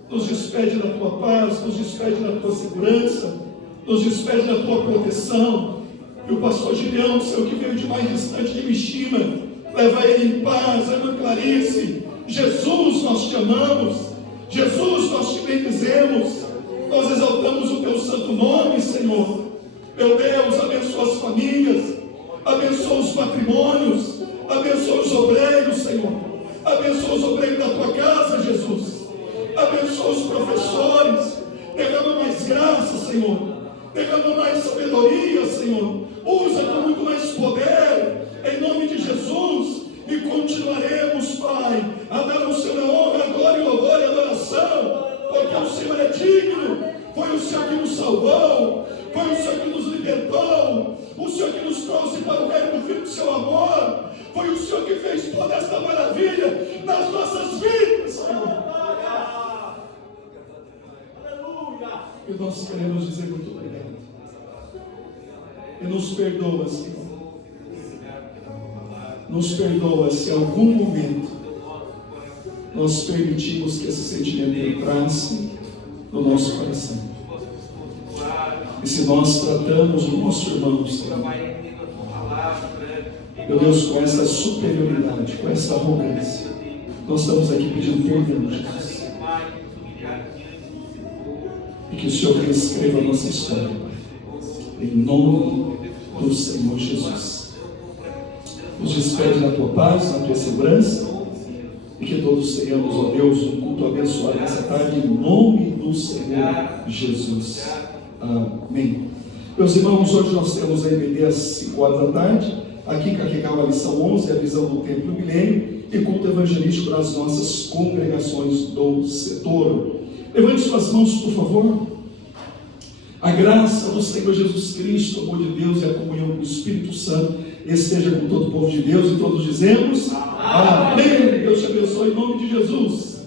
Nos despede da Tua paz, nos despede da Tua segurança, nos despede da Tua proteção. E o pastor Gideão, Senhor, que veio de mais distante de Mishima, leva ele em paz. A irmã Clarice, Jesus, nós te amamos. Jesus, nós te bendizemos. Nós exaltamos o Teu santo nome, Senhor. Meu Deus, abençoa as famílias, abençoa os patrimônios, abençoa os obreiros, Senhor. Abençoa os obreiros da Tua casa, Jesus. Abençoa os professores. Derrama mais graça, Senhor. Derrama mais sabedoria, Senhor. Usa com muito mais poder, em nome de Jesus. E continuaremos, Pai, a dar ao Senhor a honra, a glória, o louvor e a adoração, porque o Senhor é digno. Foi o Senhor que nos salvou, foi o Senhor que nos libertou, o Senhor que nos trouxe para o reino do Filho do seu amor. Foi o Senhor que fez toda esta maravilha nas nossas vidas, Senhor. E nós queremos dizer muito obrigado. E nos perdoa, Senhor. Nos perdoa se em algum momento nós permitimos que esse sentimento entrasse no nosso coração. E se nós tratamos o nosso irmão, Senhor, meu Deus, com essa superioridade, com essa arrogância, nós estamos aqui pedindo perdão, Jesus. E que o Senhor reescreva a nossa história, Pai, em nome do Senhor Jesus. Nos despede na Tua paz, na Tua segurança, e que todos tenhamos, ó Deus, um culto abençoado nessa tarde, em nome do Senhor Jesus. Amém. Meus irmãos, hoje nós temos a EBD às 5 horas da tarde, aqui em Caquegal, a lição 11, a visão do templo e milênio, e culto evangelístico nas nossas congregações do setor. Levante suas mãos, por favor. A graça do Senhor Jesus Cristo, o amor de Deus e a comunhão do Espírito Santo esteja com todo o povo de Deus, e todos dizemos amém. Deus te abençoe em nome de Jesus.